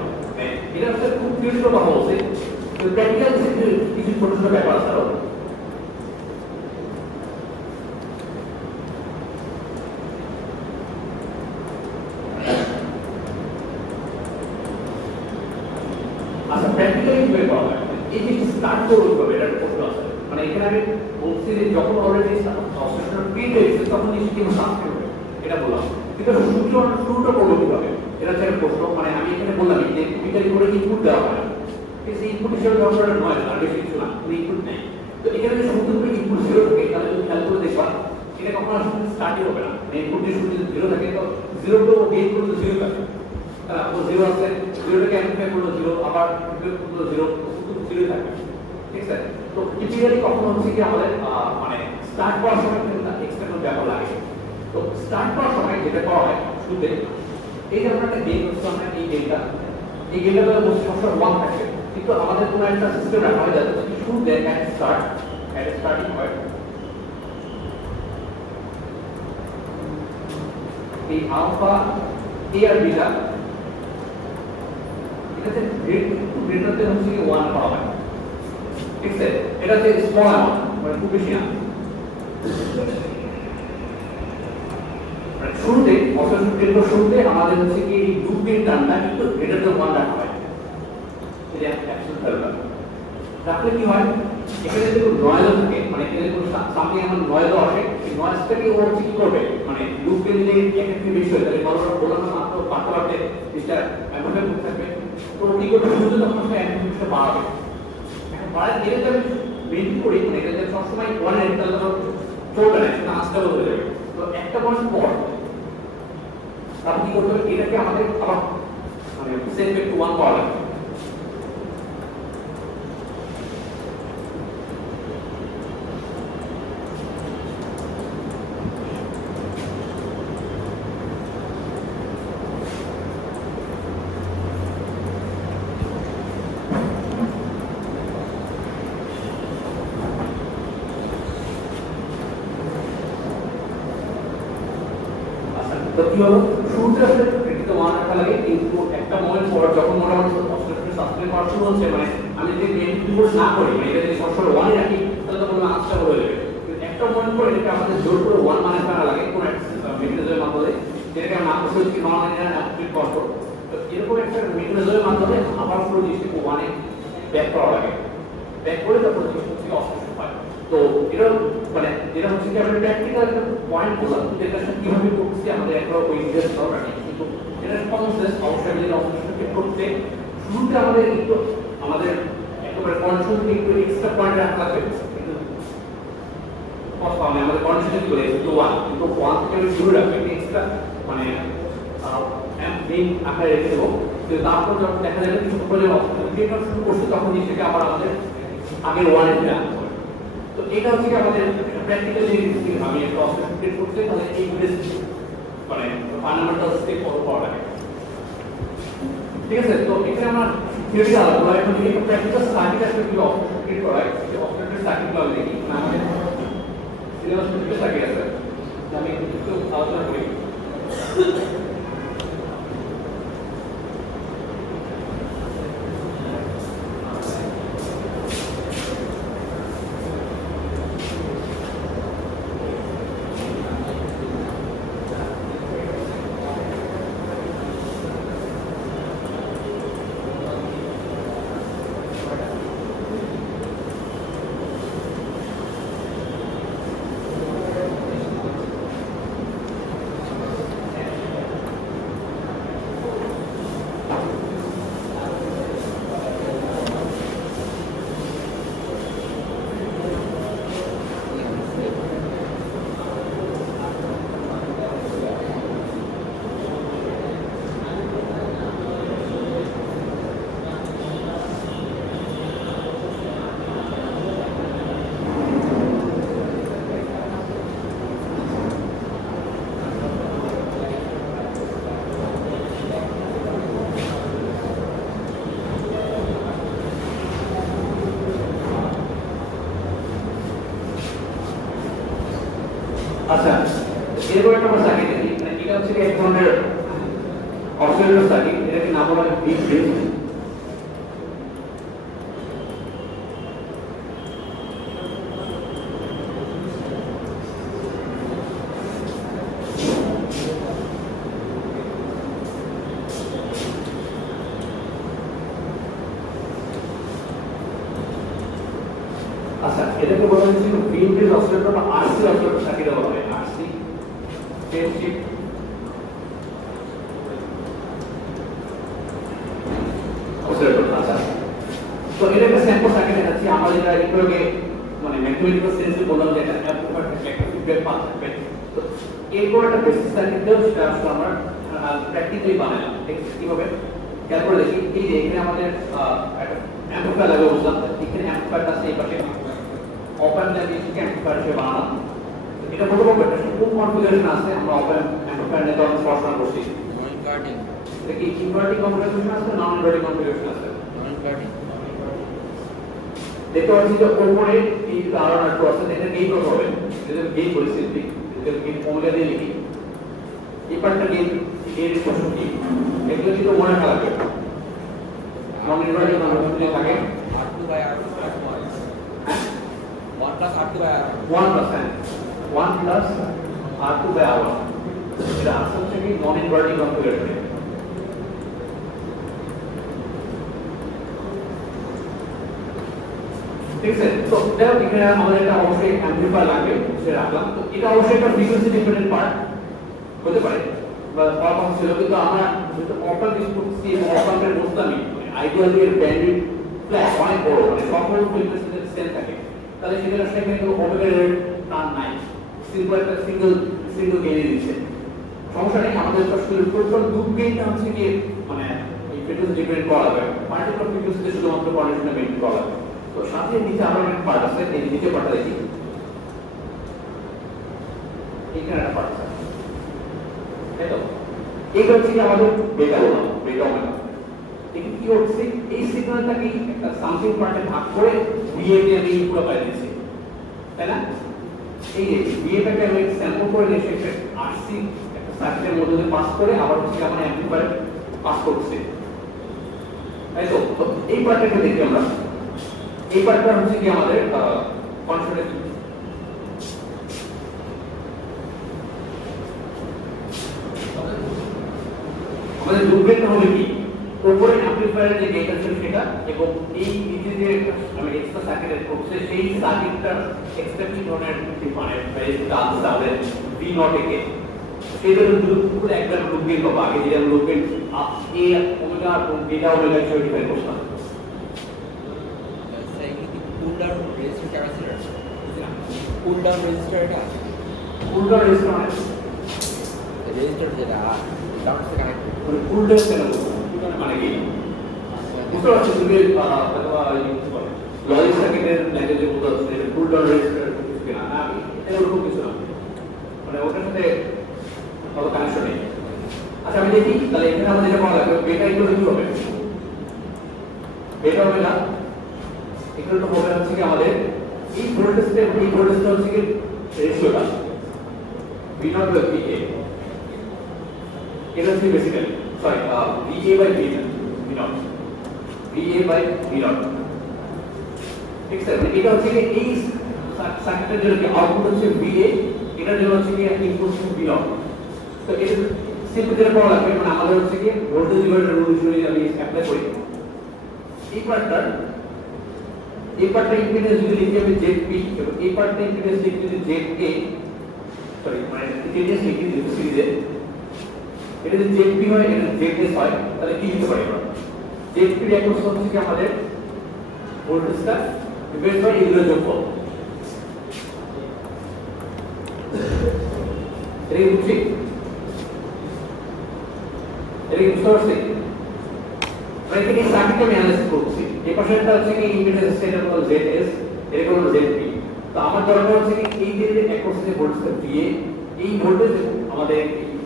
এটা হচ্ছে খুব ক্রিয়েটিভ কথা বলছে, তো প্র্যাকটিক্যাল কিছু ছোট ছোট ব্যাপার আছে আরো। আচ্ছা, প্র্যাকটিক্যালি কিভাবে করা হয়, এই জিনিসটা স্টার্ট করবো কিভাবে, এটা একটা প্রশ্ন আছে। মানে এখানে আমি বলছি যে যখন অলরেডি অবজেকশন ক্রিয়েট হয়েছে তখন নিশ্চয়ই কেউ সাবস্ক্রাইব হবে, এটা বললাম, কিন্তু শুরুটা করবো কিভাবে, এটা হচ্ছে একটা প্রশ্ন। মানে আমি এখানে বললাম যে টিপিক্যালি করে ইনপুট দেওয়া হয় না, কিন্তু ইনপুট হিসেবে দেওয়া হয় নয়, আর বেশি কিছু না, কোনো ইনপুট নেই। তো এখানে যদি শুরুতে করে ইনপুট 0 থাকে, তাহলে যদি খেয়াল করে দেখবা এটা কখনো আসলে স্টার্টই হবে না। ইনপুট যদি শুরুতে 0 থাকে, তো 0 তো গেইন করলে 0 থাকে, তাহলে 0 আছে, 0টাকে অ্যাম্পলিফাই করলো 0, আবার ফিডব্যাক করলো 0, জিরো থাকবে, ঠিক আছে? তো টিপিক্যালি কখন হচ্ছে কি আমাদের মানে স্টার্ট করার সময় কিন্তু এক্সটার্নাল ব্যাপার লাগে। তো স্টার্ট করার সময় যেটা করা হয় শুরুতে, এই যে আমরা একটা গেম করছি, আমরা এই গেমটা তো বলছি সবসময় ওয়ান থাকবে, কিন্তু আমাদের কোনো একটা সিস্টেম রাখা হয় যাতে শুরুতে স্টার্টিং হয় এই আলফা এ আর বিটা, এটাতে গ্রেটার হচ্ছে কি ওয়ান করা হয়, ঠিক আছে? এটা হচ্ছে স্মল অ্যামাউন্ট, মানে খুব বেশি না। শুরুতে শুরুতে আমাদের হচ্ছে কি এই লুপের টার্মটা একটু গ্রেটার দেন ওয়ান রাখা হয়, এটা অ্যাবসলিউট ভ্যালু রাখলে কি হয়, এখানে যদি নয়েজ থাকে, মানে এখানে কোনো সামনে আমার নয়েজ আসে, এই নয়েজটাকে ও হচ্ছে কি করবে, মানে লুপে যদি এখান থেকে বেশি হয় তাহলে বললাম না মাত্র বাড়তে বাড়তে জিনিসটা অ্যামোনিয়া মুখ থাকবে, তো কি করবে শুরুতে তখন আসলে অ্যামোনিয়াটা বাড়াবে। এখন বাড়ার গেলে তো আমি মেনটেন করি, মানে এটা যে সবসময় ওয়ানের তাহলে তো চলবে না, সেটা আনস্টেবল হয়ে যাবে। তো একটা পয়েন্ট পর তারপর কি করতে হবে, এটাকে আমাদের আবার মানে সেট ব্যাক টু ওয়ান পাওয়া লাগবে। তো কি হলো, শুরুতে আসলে ক্রিটিক্যাল ওয়ান রাখা লাগে, কিন্তু একটা মোমেন্ট পর যখন মোটামুটি অস্ট্রেলিয়া সাবস্ক্রাইব করা শুরু হচ্ছে, মানে আমি যদি মেন কিবোর্ড না করি, মানে এটা যদি সবসময় ওয়ানই রাখি তাহলে তো কোনো আনস্টেবল হয়ে যাবে। কিন্তু একটা মোমেন্ট পর এটাকে আমাদের জোর করে ওয়ান মানে করা লাগে কোনো একটা মেকানিজমের মাধ্যমে, যেটাকে আমরা নাম করছি নন লাইনার অ্যাপ্লিক কন্ট্রোল। তো এরকম একটা মেকানিজমের মাধ্যমে আবার পুরো জিনিসটাকে ওয়ানে ব্যাক করা লাগে, ব্যাক করে তারপর জিনিসটা থেকে অস্ট্রেলিয়া হয়। তো এটা মানে যেটা হচ্ছে কি আমরা প্র্যাকটিক্যাল একটা পয়েন্ট বললাম, যেটা কিভাবে করছি আমাদের একটা ওই নিজের দরকার নেই, কিন্তু এটা কনসেপ্ট অবশ্যই যদি অবশ্যই করতে শুরুতে আমাদের একটু আমাদের একেবারে কন্ট্রোল থেকে একটু এক্সট্রা পয়েন্ট রাখা লাগবে, কিন্তু কষ্ট হবে আমাদের কন্ট্রোল করে একটু ওয়ান, কিন্তু ওয়ান থেকে আমি শুরু রাখবো এক্সট্রা মানে মেইন আকারে রেখে দেবো। কিন্তু তারপর যখন দেখা যাবে কিছু করে যেটা শুরু করছে তখন জিনিসটাকে আবার আমাদের আগের ওয়ানে ফিরে আনতে হবে। তো এটা হচ্ছে আমাদের প্র্যাকটিক্যালি আমি প্রসেস ক্রিয়েট করতে তাহলে এই মানে ফান্ডামেন্টাল স্টেপ ফলো করা লাগে, ঠিক আছে? তো এখানে আমার থিওরি আলাদা, এখন এই প্র্যাকটিক্যাল সার্কিট আসলে কি অপারেশন ক্রিয়েট করা হয়, যে অপারেটর সার্কিটগুলো আমি দেখি, আমাদের সিলেবাস থেকে সার্কিট আছে, আমি একটু আলোচনা করি। আচ্ছা, এরপর একটা আমরা সার্কিট দেখি, মানে এটা হচ্ছে এক ধরনের অসিলেটর সার্কিট, এটাকে নাম বলা হয় বিট ব্রিজ। আচ্ছা, এটাকে বলা হচ্ছে বিট ব্রিজ অসিলেটর বা আরসি অসিলেটর সার্কিট বলা হয়, আরসি ফেজ শিফট অসিলেটর। আচ্ছা, তো এটা একটা স্যাম্পল সার্কিট দেখাচ্ছি, আমরা যেটা একটুকে মানে ম্যাথমেটিক্যাল সেন্সে বললাম যে এটা অ্যাপ্লিকেশন একটা ফিডব্যাক পাথ থাকবে। তো এরপর একটা বেসিক সার্কিট দেব, সেটা আসলে আমরা প্র্যাকটিক্যালি বানালাম, ঠিক কিভাবে খেয়াল করে দেখি। এই যে এখানে আমাদের একটা অ্যাম্পলিফায়ার লাগে বুঝলাম এখানে অ্যাম্পলিফায়ার আছে এই পাশে ওপেন লাগে অ্যাম্পলিফায়ার সে বানানো এটা বলবো এটা কোন কনফিগারেশন আছে আমরা ওপেন অ্যাম্পলিফায়ার নিয়ে তখন পড়াশোনা করছি ইনভার্টিং এটা কি ইনভার্টিং কনফিগারেশন আছে নন ইনভার্টিং কনফিগারেশন আছে ইনভার্টিং দেখতে পাচ্ছি যে উপরে এই কারণ একটু আছে এটা গেইন কত হবে যদি গেইন বলি সিম্পলি যদি গেইন ওমেগা দিয়ে লিখি এই পার্টটা গেইন এর স্পষ্ট কি এগুলো কিন্তু মনে রাখা লাগবে নন ইনভার্টিং কনফিগারেশন থাকে R2 by R2 plus 1 1 plus R2 by R1 1 plus R2 by R1 এটা আসলে হচ্ছে কি নন ইনভার্টিং কনফিগারেশন ঠিক আছে তো দেখো এখানে আমাদের একটা অবশ্যই অ্যাম্পলিফায়ার লাগবে সেটা রাখলাম তো এটা অবশ্যই একটা ফ্রিকোয়েন্সি ডিপেন্ডেন্ট পার্ট হতে পারে বা পাওয়ার কথা ছিল কিন্তু আমরা যেহেতু অপার ইউজ করছি অপারের বলতামই আইডিয়ালি এর ব্যান্ডউইথ প্লাস অনেক বড় মানে সকল ফ্রিকোয়েন্সিতে সেম থাকে তাহলে সেটা আসলে এখানে কোনো ওমেগা রেট টান নাই সিম্পল একটা সিঙ্গেল গেইন দিচ্ছে সমস্যা নেই আমাদের তো শুধু টোটাল লুপ গেইনটা হচ্ছে কি মানে এই ফ্রিকোয়েন্সি ডিপেন্ড করা যাবে পার্টিকুলার ফ্রিকোয়েন্সিতে শুধুমাত্র কন্ডিশনে মেইনটেইন করা যাবে তো সাথে নিচে আরো একটা পার্ট আছে এই নিচে পার্টটা দেখি এখানে একটা পার্ট আছে তাই তো এইটা হচ্ছে কি আমাদের বেটা ওমেগা এটা কি হচ্ছে এই সিগন্যালটাকে একটা সামথিং পার্টে ভাগ করে বিএ তে আমি পুরো পাই দিচ্ছি তাই না এই যে বিএটাকে আমি স্যাম্পল করে নিয়ে সেটা আরসি একটা সার্কিটের মধ্যে দিয়ে পাস করে আবার হচ্ছে আমরা অ্যাম্পলিফায়ার পাস করছি তাই তো তো এই পার্টটাকে দেখি আমরা এই পার্টটা হচ্ছে কি আমাদের কনসেপ্ট আমাদের লুপগেটটা হবে কি উপরে অ্যাম্পলিফায়ারের যে গেট আছে সেটা এবং এই নিচে যে আমি এক্সট্রা সার্কিটের করছে সেই সার্কিটটার এক্সপেক্টেড ধরনের মানে ভ্যালুটা আসছে আমাদের ভি নট একে সেটা পুরো একবার লুপগেট পাবো আগে যেটা লুপগেট এ ওমেগা এবং বিটা ওমেগা হিসেবে ডিফাইন করতাম pull down resistor capacitor pull down resistor এটা পুল ডাউন রেজিস্ট্যান্স resistor যেটা ডাউন সে কানেক্ট মানে পুল ডাউন কেন মানে কি বুঝতে পারছি তুমি লজিক সার্কিটের ল্যাঙ্গুয়েজে বলতে হচ্ছে পুল ডাউন রেজিস্টার কিছু কিনা না এরকম কিছু না মানে ওটার সাথে কোনো কানেকশন নেই আচ্ছা আমি দেখি তাহলে এখানে আমাদের যেটা বলা লাগবে বেটা ইকুয়াল কি হবে বেটা হবে না ইকুয়াল টু হবে হচ্ছে কি আমাদের এই ভোল্টেজটা হচ্ছে কি রেশিওটা V naught by VA এটা হচ্ছে basically sorry VA by V naught VA by V naught ঠিক আছে মানে এটা হচ্ছে কি এই সার্কিটের জন্য কি আউটপুট হচ্ছে VA এটার জন্য হচ্ছে কি ইনপুট হচ্ছে V naught তো এটা সিম্পল যেটা করা লাগবে মানে আমাদের হচ্ছে কি ভোল্টেজ ডিভাইডার রুল হিসেবে আমি অ্যাপ্লাই করি এই পার্টটা ইম্পিডেন্স যদি লিখি আমি ZP এবং এই পার্টটা ইম্পিডেন্স লিখি যদি ZA সরি মানে ZS লিখি সিরিজে এটা যদি ZP হয় এটা ZS হয় তাহলে কি লিখতে পারি আমরা ZP এর একমাত্র হচ্ছে কি আমাদের ভোল্টেজটা ডিভাইড বাই এগুলোর যোগফল এটা বুঝছি এটা বুঝতে পারছি মানে এই সার্কিটটা আমি অ্যানালাইসিস করছি এই পাশেরটা হচ্ছে কি ইম্পিডেন্স সেটা হলো ZS এটা হলো ZP তো আমার দরকার হচ্ছে কি এই যে একমাত্র যে ভোল্টেজটা দিয়ে এই ভোল্টেজ আমাদের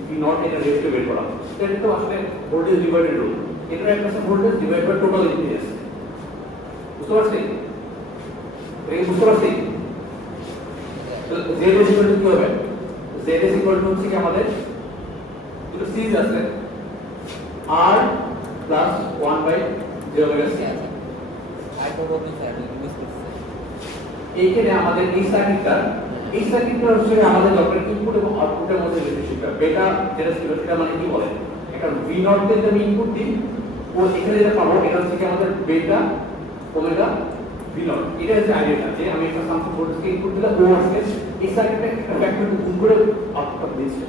V naught এর রেশিও বের করা এটা তো আসলে ভোল্টেজ ডিভাইডেড রুল এটা একটা voltage divide by total impedance বুঝতে পারছেন এই বুঝতে পারছেন তো ZS ইকুয়াল টু কি হবে ZS ইকুয়াল টু হচ্ছে কি আমাদের দুটো সিরিজ আছে R plus 1 by 0 omega c I don't know sir use করতে এইখানে আমাদের এই সার্কিটটা হচ্ছে আমাদের দরকার ইনপুট এবং আউটপুটের মধ্যে রিলেশনশিপটা বেটা যেটা ছিল সেটা মানে কি বলে একটা V naught তে আমি ইনপুট দিই ও এখানে যেটা পাবো এটা হচ্ছে কি আমাদের বেটা ওমেগা V naught এটা হচ্ছে আইডিয়াটা যে আমি একটা সামথিং ভোল্টেজকে ইনপুট দিলে ও আসলে এই সার্কিটটা একটা ফ্যাক্টর গুণ করে আউটপুট দিচ্ছে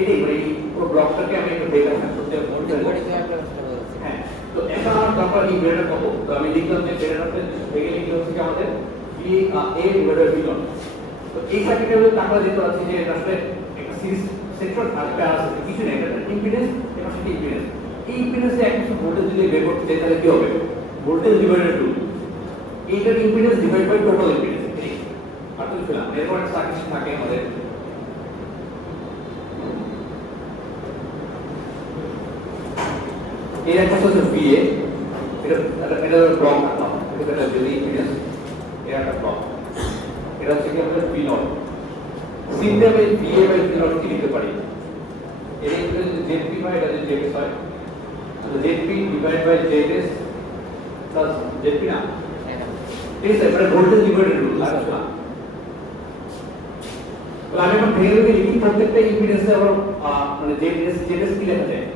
এটাই মানে এই পুরো ব্লকটাকে আমি একটা বেটা ফ্যাক্টর দিয়ে ভোল্টেজ বডি তো একটা হ্যাঁ তো এখন আমার দরকার এই বেটা কত তো আমি লিখলাম যে বেটাটাতে ভেঙে লিখলে হচ্ছে কি আমাদের A divided by V naught তো এই সার্কিটে হলো টাকা দিতে আছে যে এটা আসলে একটা সিরিজ সেক্টর আর প্যারাসিট কিছু নেই এটা ইম্পিডেন্স এবং সেটা ইম্পিডেন্স এই ইম্পিডেন্সে একটা ভোল্টেজ যদি বের করতে চাই তাহলে কি হবে ভোল্টেজ ডিভাইডেড রুল এইটার impedance divide by total impedance এই আটল ফিলাম এরপর একটা সার্কিট থাকে আমাদের এই একটা হচ্ছে VA এটা ব্লক না এটা যদি ইম্পিডেন্স এর একটা ব্লক এটা হচ্ছে কি আমরা V naught simple by VA by V naught কি লিখতে পারি এর ইম্পিডেন্স ZP হয় এটা যদি ZS হয় তো ZP divide by ZS plus ZP না ঠিক আছে এটা ভোল্টেজ ডিভাইডেড রুল আচ্ছা তো আমি এখন ভেঙে ভেঙে লিখি প্রত্যেকটা ইম্পিডেন্সে আবার মানে ZS কি লেখা যায়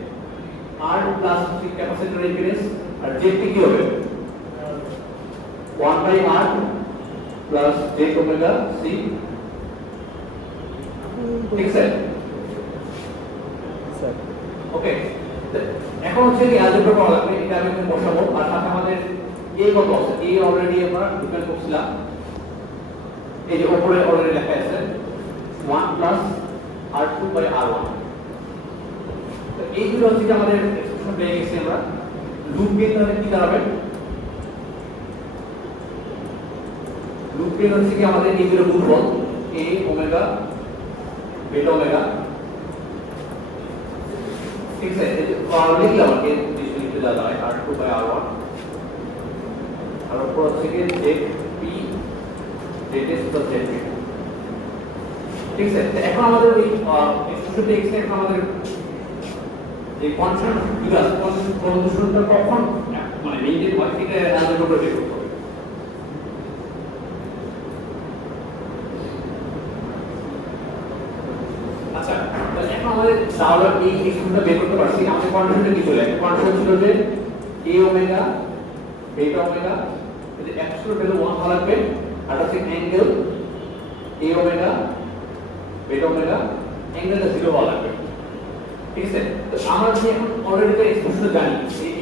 R প্লাস ক্যাপাসিটর ইম্পিডেন্স আর ZP কি হবে 1 by R plus j omega C ঠিক আছে স্যার ওকে এখন হচ্ছে কি অ্যালজেব্রা করা লাগবে এটা আমি এখন বসাবো আর সাথে আমাদের a কত আছে a অলরেডি আমরা ডিফাইন করছিলাম এই যে উপরে অলরেডি লেখা আছে 1 প্লাস R2 বাই R1 তো এইগুলো হচ্ছে কি আমাদের এক্সপ্রেশন পেয়ে গেছি আমরা লুপ গেইন তাহলে কি দাঁড়াবে লুপ গেইন হচ্ছে কি আমাদের এইগুলো গুণফল a ওমেগা বিটা ওমেগা ঠিক আছে এই ফর্মুলা কি আমাকে লিখতে দাও R2 বাই R1 আর উপর হচ্ছে কি ZP ZS প্লাস ZP ঠিক আছে এখন আমাদের ওই এক্সপ্রেশনটা এখন আমাদের এই কনস্ট্যান্ট বিকাশ কন্ডিশনটা কখন মানে মেইনটেইন হয় সেটা অ্যালজেব্রা করে বের করতে হবে আচ্ছা তাহলে এখন আমাদের তাহলে এই এক্সপ্রেশনটা বের করতে পারছি আমাদের কন্ডিশনটা কি ছিল একটা কন্ডিশন ছিল যে a ওমেগা বিটা ওমেগা যদি অ্যাবসলিউট ভ্যালু 1 হওয়া লাগবে আর হচ্ছে angle a omega beta omega অ্যাঙ্গেলটা 0 হওয়া লাগবে ঠিক আছে তো আমরা যে এখন অলরেডি তো এক্সপ্রেশন জানি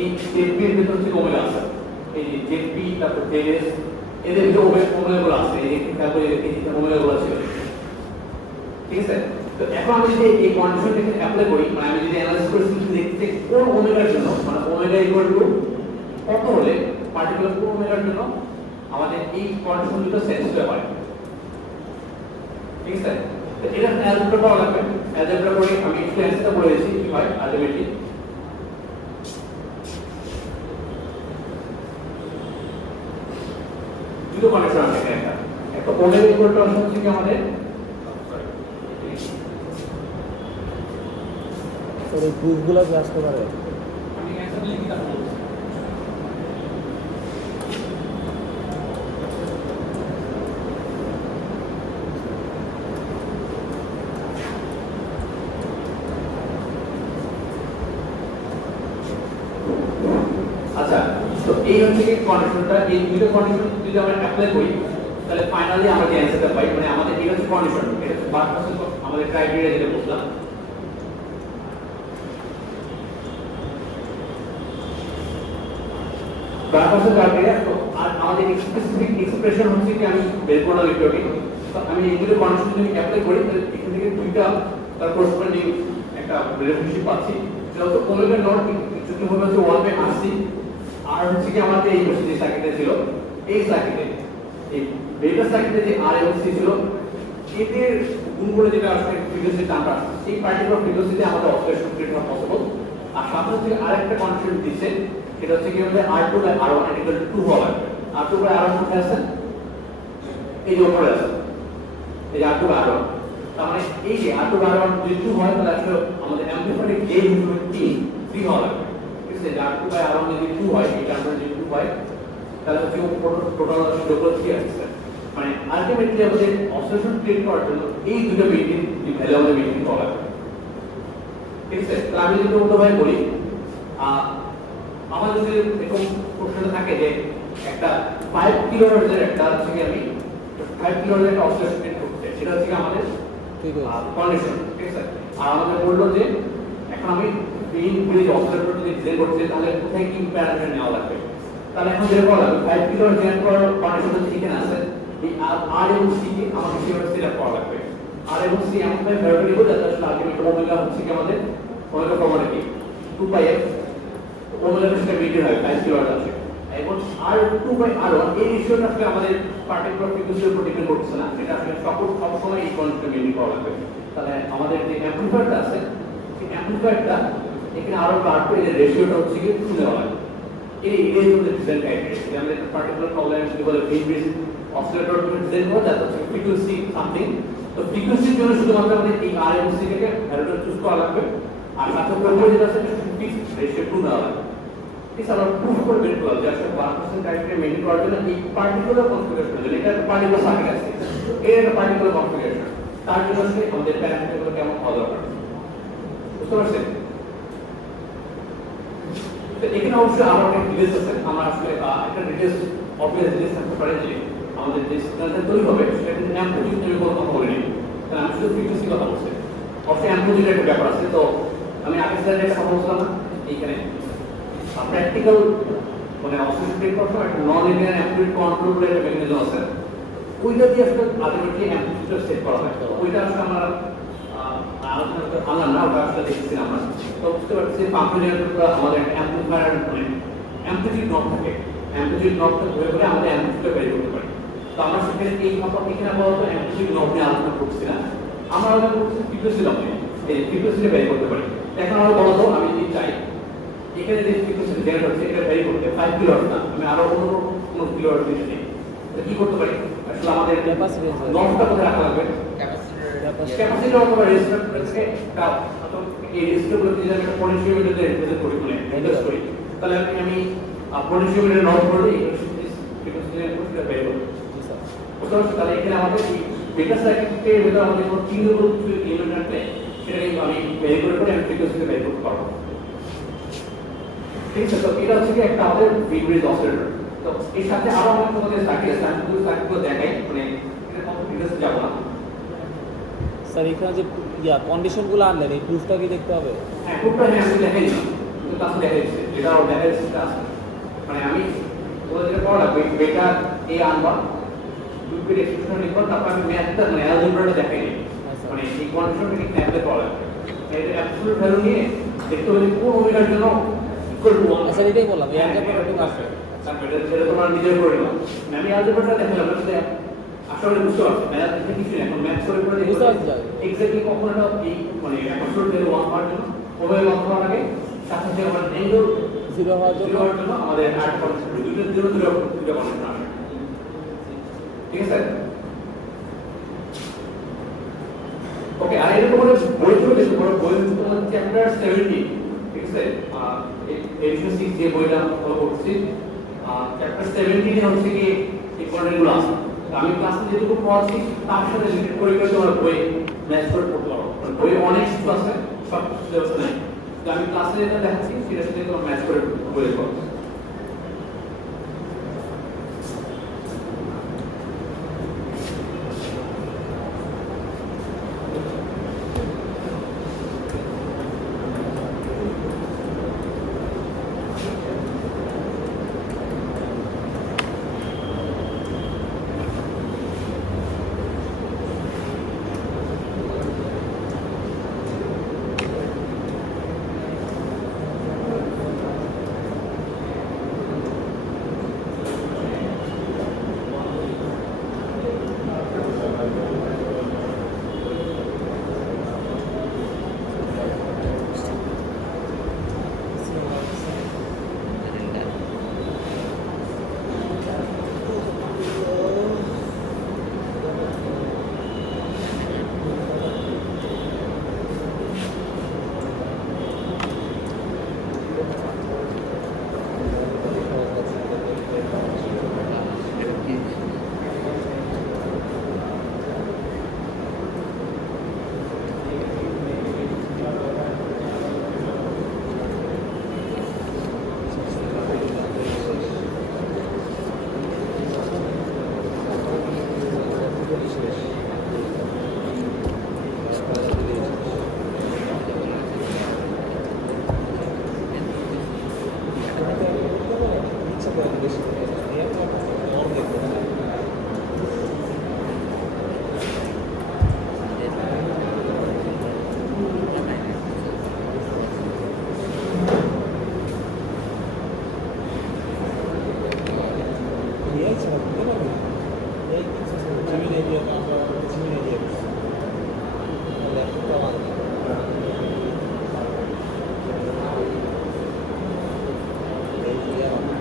এই ZP এর ভিতর থেকে ওমেগা আছে এই যে ZP তারপর ZS এদের ভিতরে ওমেগা গুলো আছে এই যে তারপর এই ওমেগা গুলো ছিল ঠিক আছে তো এখন আমি যদি এই কন্ডিশনটাকে অ্যাপ্লাই করি মানে আমি যদি অ্যানালাইসিস করি দেখতে কোন ওমেগার জন্য মানে ওমেগা ইকুয়াল টু কত হলে পার্টিকুলার কোন ওমেগার জন্য আমাদের এই কন্ডিশন দুটো স্যাটিসফাই হয় ঠিক আছে তো এটা অ্যালজেব্রা করা লাগবে অ্যালজেব্রা করে আমি একটু অ্যান্সারটা বলে দিচ্ছি কি হয় আলটিমেটলি দুটো কন্ডিশন আছে এখানে একটা ওমেগা ইকুয়াল টু হচ্ছে কি আমাদের স্যার এই গ্রুপগুলো কি আসতে পারে আমি অ্যান্সার লিখি তারপর আচ্ছা তো এই হচ্ছে কি কন্ডিশনটা এই দুটো কন্ডিশন যদি আমরা অ্যাপ্লাই করি তাহলে ফাইনালি আমরা যে অ্যানসারটা পাই মানে আমাদের এই হচ্ছে কন্ডিশন এটা হচ্ছে বারপাসের আমাদের ক্রাইটেরিয়া যেটা বললাম বারপাসের ক্রাইটেরিয়া তো আর আমাদের স্পেসিফিক এক্সপ্রেশন হচ্ছে কি আমি বের করলাম একটু আগে তো আমি এই দুটো কন্ডিশন যদি অ্যাপ্লাই করি তাহলে এখান থেকে দুইটা তার করসপন্ডিং একটা রিলেশনশিপ পাচ্ছি সেটা হচ্ছে ওমেগা নট ইকুয়াল হবে হচ্ছে 1 বাই RC আর হচ্ছে কি আমাদের এই পাশে যে সার্কিটে ছিল এই সার্কিটে এই বেটা সার্কিটে যে R এবং C ছিল এদের গুণ করে যেটা আসলে ফ্রিকোয়েন্সি টার্মটা আসছে সেই পার্টিকুলার ফ্রিকোয়েন্সিতে আমাদের অসিলেশন ক্রিয়েট করা পসিবল আর সাথে হচ্ছে আরেকটা কন্ডিশন দিচ্ছে সেটা হচ্ছে কি আমাদের R2 by R1 equal to 2 হওয়া লাগবে R2 বাই R1 কোথায় আছে এই যে উপরে আছে এই যে R2 বাই R1 তার মানে এই যে R2 বাই R1 যদি 2 হয় তাহলে আসলে আমাদের অ্যামপ্লিফায়ারের গেইন হবে 3 হওয়া লাগবে ঠিক আছে R2 বাই R1 যদি 2 হয় এই টার্মটা যদি 2 হয় তাহলে হচ্ছে টোটাল যোগফল 3 আসছে মানে আলটিমেটলি আমাদের অসিলেশন ক্রিয়েট করার জন্য এই দুটো মেইনটেইন ভ্যালু আমাদের মেইনটেইন করা লাগবে ঠিক আছে তাহলে আমি যদি অন্যভাবে বলি আমাদের যদি এরকম প্রশ্নটা থাকে যে একটা 5 কিলোহার্টজের একটা হচ্ছে কি আমি 5 কিলোহার্টজের একটা অসিলেশন ক্রিয়েট করতে সেটা হচ্ছে কি আমাদের কন্ডিশন ঠিক আছে আর আমাদের বললো যে এখন আমি মেইন ব্রিজ অবজারভার যদি ডিজাইন করতে তাহলে কোথায় কি প্যারামিটার নেওয়া লাগবে তাহলে এখন যেটা করা লাগবে 5 কিলোহার্টজ জেনারেট করার কন্ডিশন হচ্ছে এখানে আছে এই আর এবং সি কে আমাদের সেভাবে সেট আপ করা লাগবে আর এবং সি এমন ভাবে ভ্যারিয়েবল নিব যাতে আসলে আলটিমেট ওমেগা হচ্ছে কি আমাদের ওমেগা ফর্মুলা কি 2 পাই f ওমেগা সেটা মেইনটেইন হয় 5 কিলোহার্টজ আছে এবং R2/R1 এই রেশিওটা আসলে আমাদের পার্টিকুলার ফ্রিকোয়েন্সির উপর ডিপেন্ড করছে না, এটা আসলে সবসময় এই কোয়ান্টিটি মেনটেন করা লাগবে। তাহলে আমাদের যে অ্যাম্পলিফায়ারটা আছে সেই অ্যাম্পলিফায়ারটা এখানে R1/R2 এর রেশিওটা হচ্ছে কি 2 দেওয়া লাগে। এই হচ্ছে ডিজাইন ক্রাইটেরিয়া যে আমাদের একটা পার্টিকুলার প্রবলেম কি বলে ফিল্ড অসিলেটর ডিজাইন করা যাতে হচ্ছে ফ্রিকোয়েন্সি সামথিং। তো ফ্রিকোয়েন্সির জন্য শুধুমাত্র আমাদের এই আর এবং সি থেকে ভ্যালুটা চুজ করা লাগবে, আর সাথে উপরে যেটা আছে ফিক্স রেশিও 2 দেওয়া লাগবে। ঠিক আছে, আমরা প্রুফ করে বের করলাম যে আসলে 1% ক্রাইটেরিয়া মেইনটেইন করার জন্য এই পার্টিকুলার কনফিগারেশন জন্য এটা একটা পার্টিকুলার সার্কিট আছে, এর একটা পার্টিকুলার কনফিগারেশন, তার জন্য আসলে আমাদের প্যারামিটারগুলো কেমন হওয়া দরকার, বুঝতে পারছেন? তো এখানে অবশ্যই আমার একটা ডিটেইলস আছে, আমরা আসলে একটা ডিটেইলস অবভিয়াস ডিটেইলস থাকতে পারে যে আমাদের যে সিগন্যালটা তৈরি হবে সেটা কিন্তু অ্যাম্পলিটিউড নিয়ে কোনো কথা বলিনি, কারণ আমি শুধু ফ্রিকোয়েন্সি কথা বলছি। অবশ্যই অ্যাম্পলিটিউডের একটা ব্যাপার আছে। তো আমি আগের স্লাইডে একটা কথা বলছিলাম না, এইখানে প্র্যাকটিক্যাল মানে অসিলেশন টেক করতে একটা নন লিনিয়ার অ্যাম্পলিটিউড কন্ট্রোল করে একটা মেকানিজম আছে, ওইটা দিয়ে আসলে আলটিমেটলি অ্যাম্পলিটিউডটা সেট করা হয়। তো ওইটা আসলে আমরা আলোচনা করতে পারলাম না, ওটা আসলে দেখছি আমরা। তো বুঝতে পারছি ফাংশনালিটিটা আমাদের একটা অ্যাম্পলিফায়ার মানে অ্যাম্পলিটিউড নব থাকে, অ্যাম্পলিটিউড নবটা ধরে করে আমাদের অ্যাম্পলিটিউডটা বের করতে পারি। তো আমরা সেখানে এখানে বলতো অ্যাম্পলিটিউড নব নিয়ে আলোচনা করছি না, আমরা আলোচনা করছি ফ্রিকোয়েন্সি নব নিয়ে, এই ফ্রিকোয়েন্সিটা বের করতে পারি। এখন আমরা বলতো আমি যদি চাই এখানে যে ফ্রিকোয়েন্সি জেনারেট হচ্ছে এটা ভ্যারি করতে 5 কিলোহার্টজ না, আমি আরো কোনো কিলোহার্টজ দিতে চাই, তো কি করতে পারি? আসলে আমাদের নবটা কোথায় রাখা লাগবে? ক্যাপাসিটর অথবা রেজিস্ট্যান্সকে এই রেজিস্ট্যান্সগুলো যদি আমি একটা পটেনশিওমিটারে রিপ্রেজেন্ট করি মানে ইনভার্স করি, তাহলে আমি পটেনশিওমিটার নট করে এই ফ্রিকোয়েন্সিটা পুরোটা বের করব। বুঝতে পারছেন? তাহলে এখানে আমাদের এই বেটা সার্কিটের ভিতরে আমাদের কোনো চিহ্নগুলো কিছু এলিমেন্ট থাকলে সেটাকে আমি বের করে আমি ফ্রিকোয়েন্সিটা বের করতে পারবো। ঠিক আছে, তো এটা হচ্ছে কি একটা আমাদের ব্রিজ অসিলেটর। তো এর সাথে আরো অনেক তোমাদের সার্কিট আছে, আমি শুধু সার্কিটগুলো দেখাই, মানে এটা কত ডিটেইলসে যাব না। স্যার এখানে যে কন্ডিশনগুলো আনলেন এই প্রুফটা কি দেখতে হবে? হ্যাঁ, প্রুফটা আমি দেখাই না, কিন্তু কাছে দেখা যাচ্ছে যেটা ওর দেখা যাচ্ছে আছে, মানে আমি ওদের যেটা পড়া লাগবে বেটা এ আনবা দুই এক্সপ্রেশন লিখব, তারপর আমি ম্যাথটা মানে অ্যালজেব্রাটা দেখাই নিই, মানে এই কন্ডিশনটা ঠিক ম্যাথে পড়া লাগবে। এটা অ্যাবসলিউট ভ্যালু নিয়ে দেখতে হবে কোন ওমেগার জন্য ইকুয়াল টু 1। আচ্ছা এটাই বললাম এই অ্যালজেব্রা একটু আসবে, তারপর এটা তোমার নিজের করে নাও। আমি অ্যালজেব্রাটা দেখালাম না, আসলে বুঝতে পারছি ম্যাথ কিছু না, এখন ম্যাথ করে করে বুঝতে পারছি এক্স্যাক্টলি কখন এটা এই মানে অ্যাবসলিউট ভ্যালু 1 পাওয়ার জন্য ওভাবে 1 পাওয়ার আগে সাথে সাথে আমার অ্যাঙ্গেল 0 হওয়ার জন্য আমাদের 8 কনসেপ্ট দুটো কনসেপ্ট আসে। ঠিক আছে, ওকে। আর এরকম করে বই চলে গেছে, বড় বই তোমার চ্যাপ্টার 70, ঠিক আছে, এডিশন 6 যে বইটা ফলো করছি, চ্যাপ্টার 17 এ হচ্ছে কি এই কোয়ান্টিটিগুলো আছে। আমি ক্লাসে যেটুকু পড়াচ্ছি তার সাথে রিলেট করে করে তোমার বই ম্যাচ করে পড়তে পারো, বই অনেক কিছু আছে, সব সিলেবাস নাই, তো আমি ক্লাসে যেটা দেখাচ্ছি সেটার সাথে তোমার ম্যাচ করে বই পড়ো।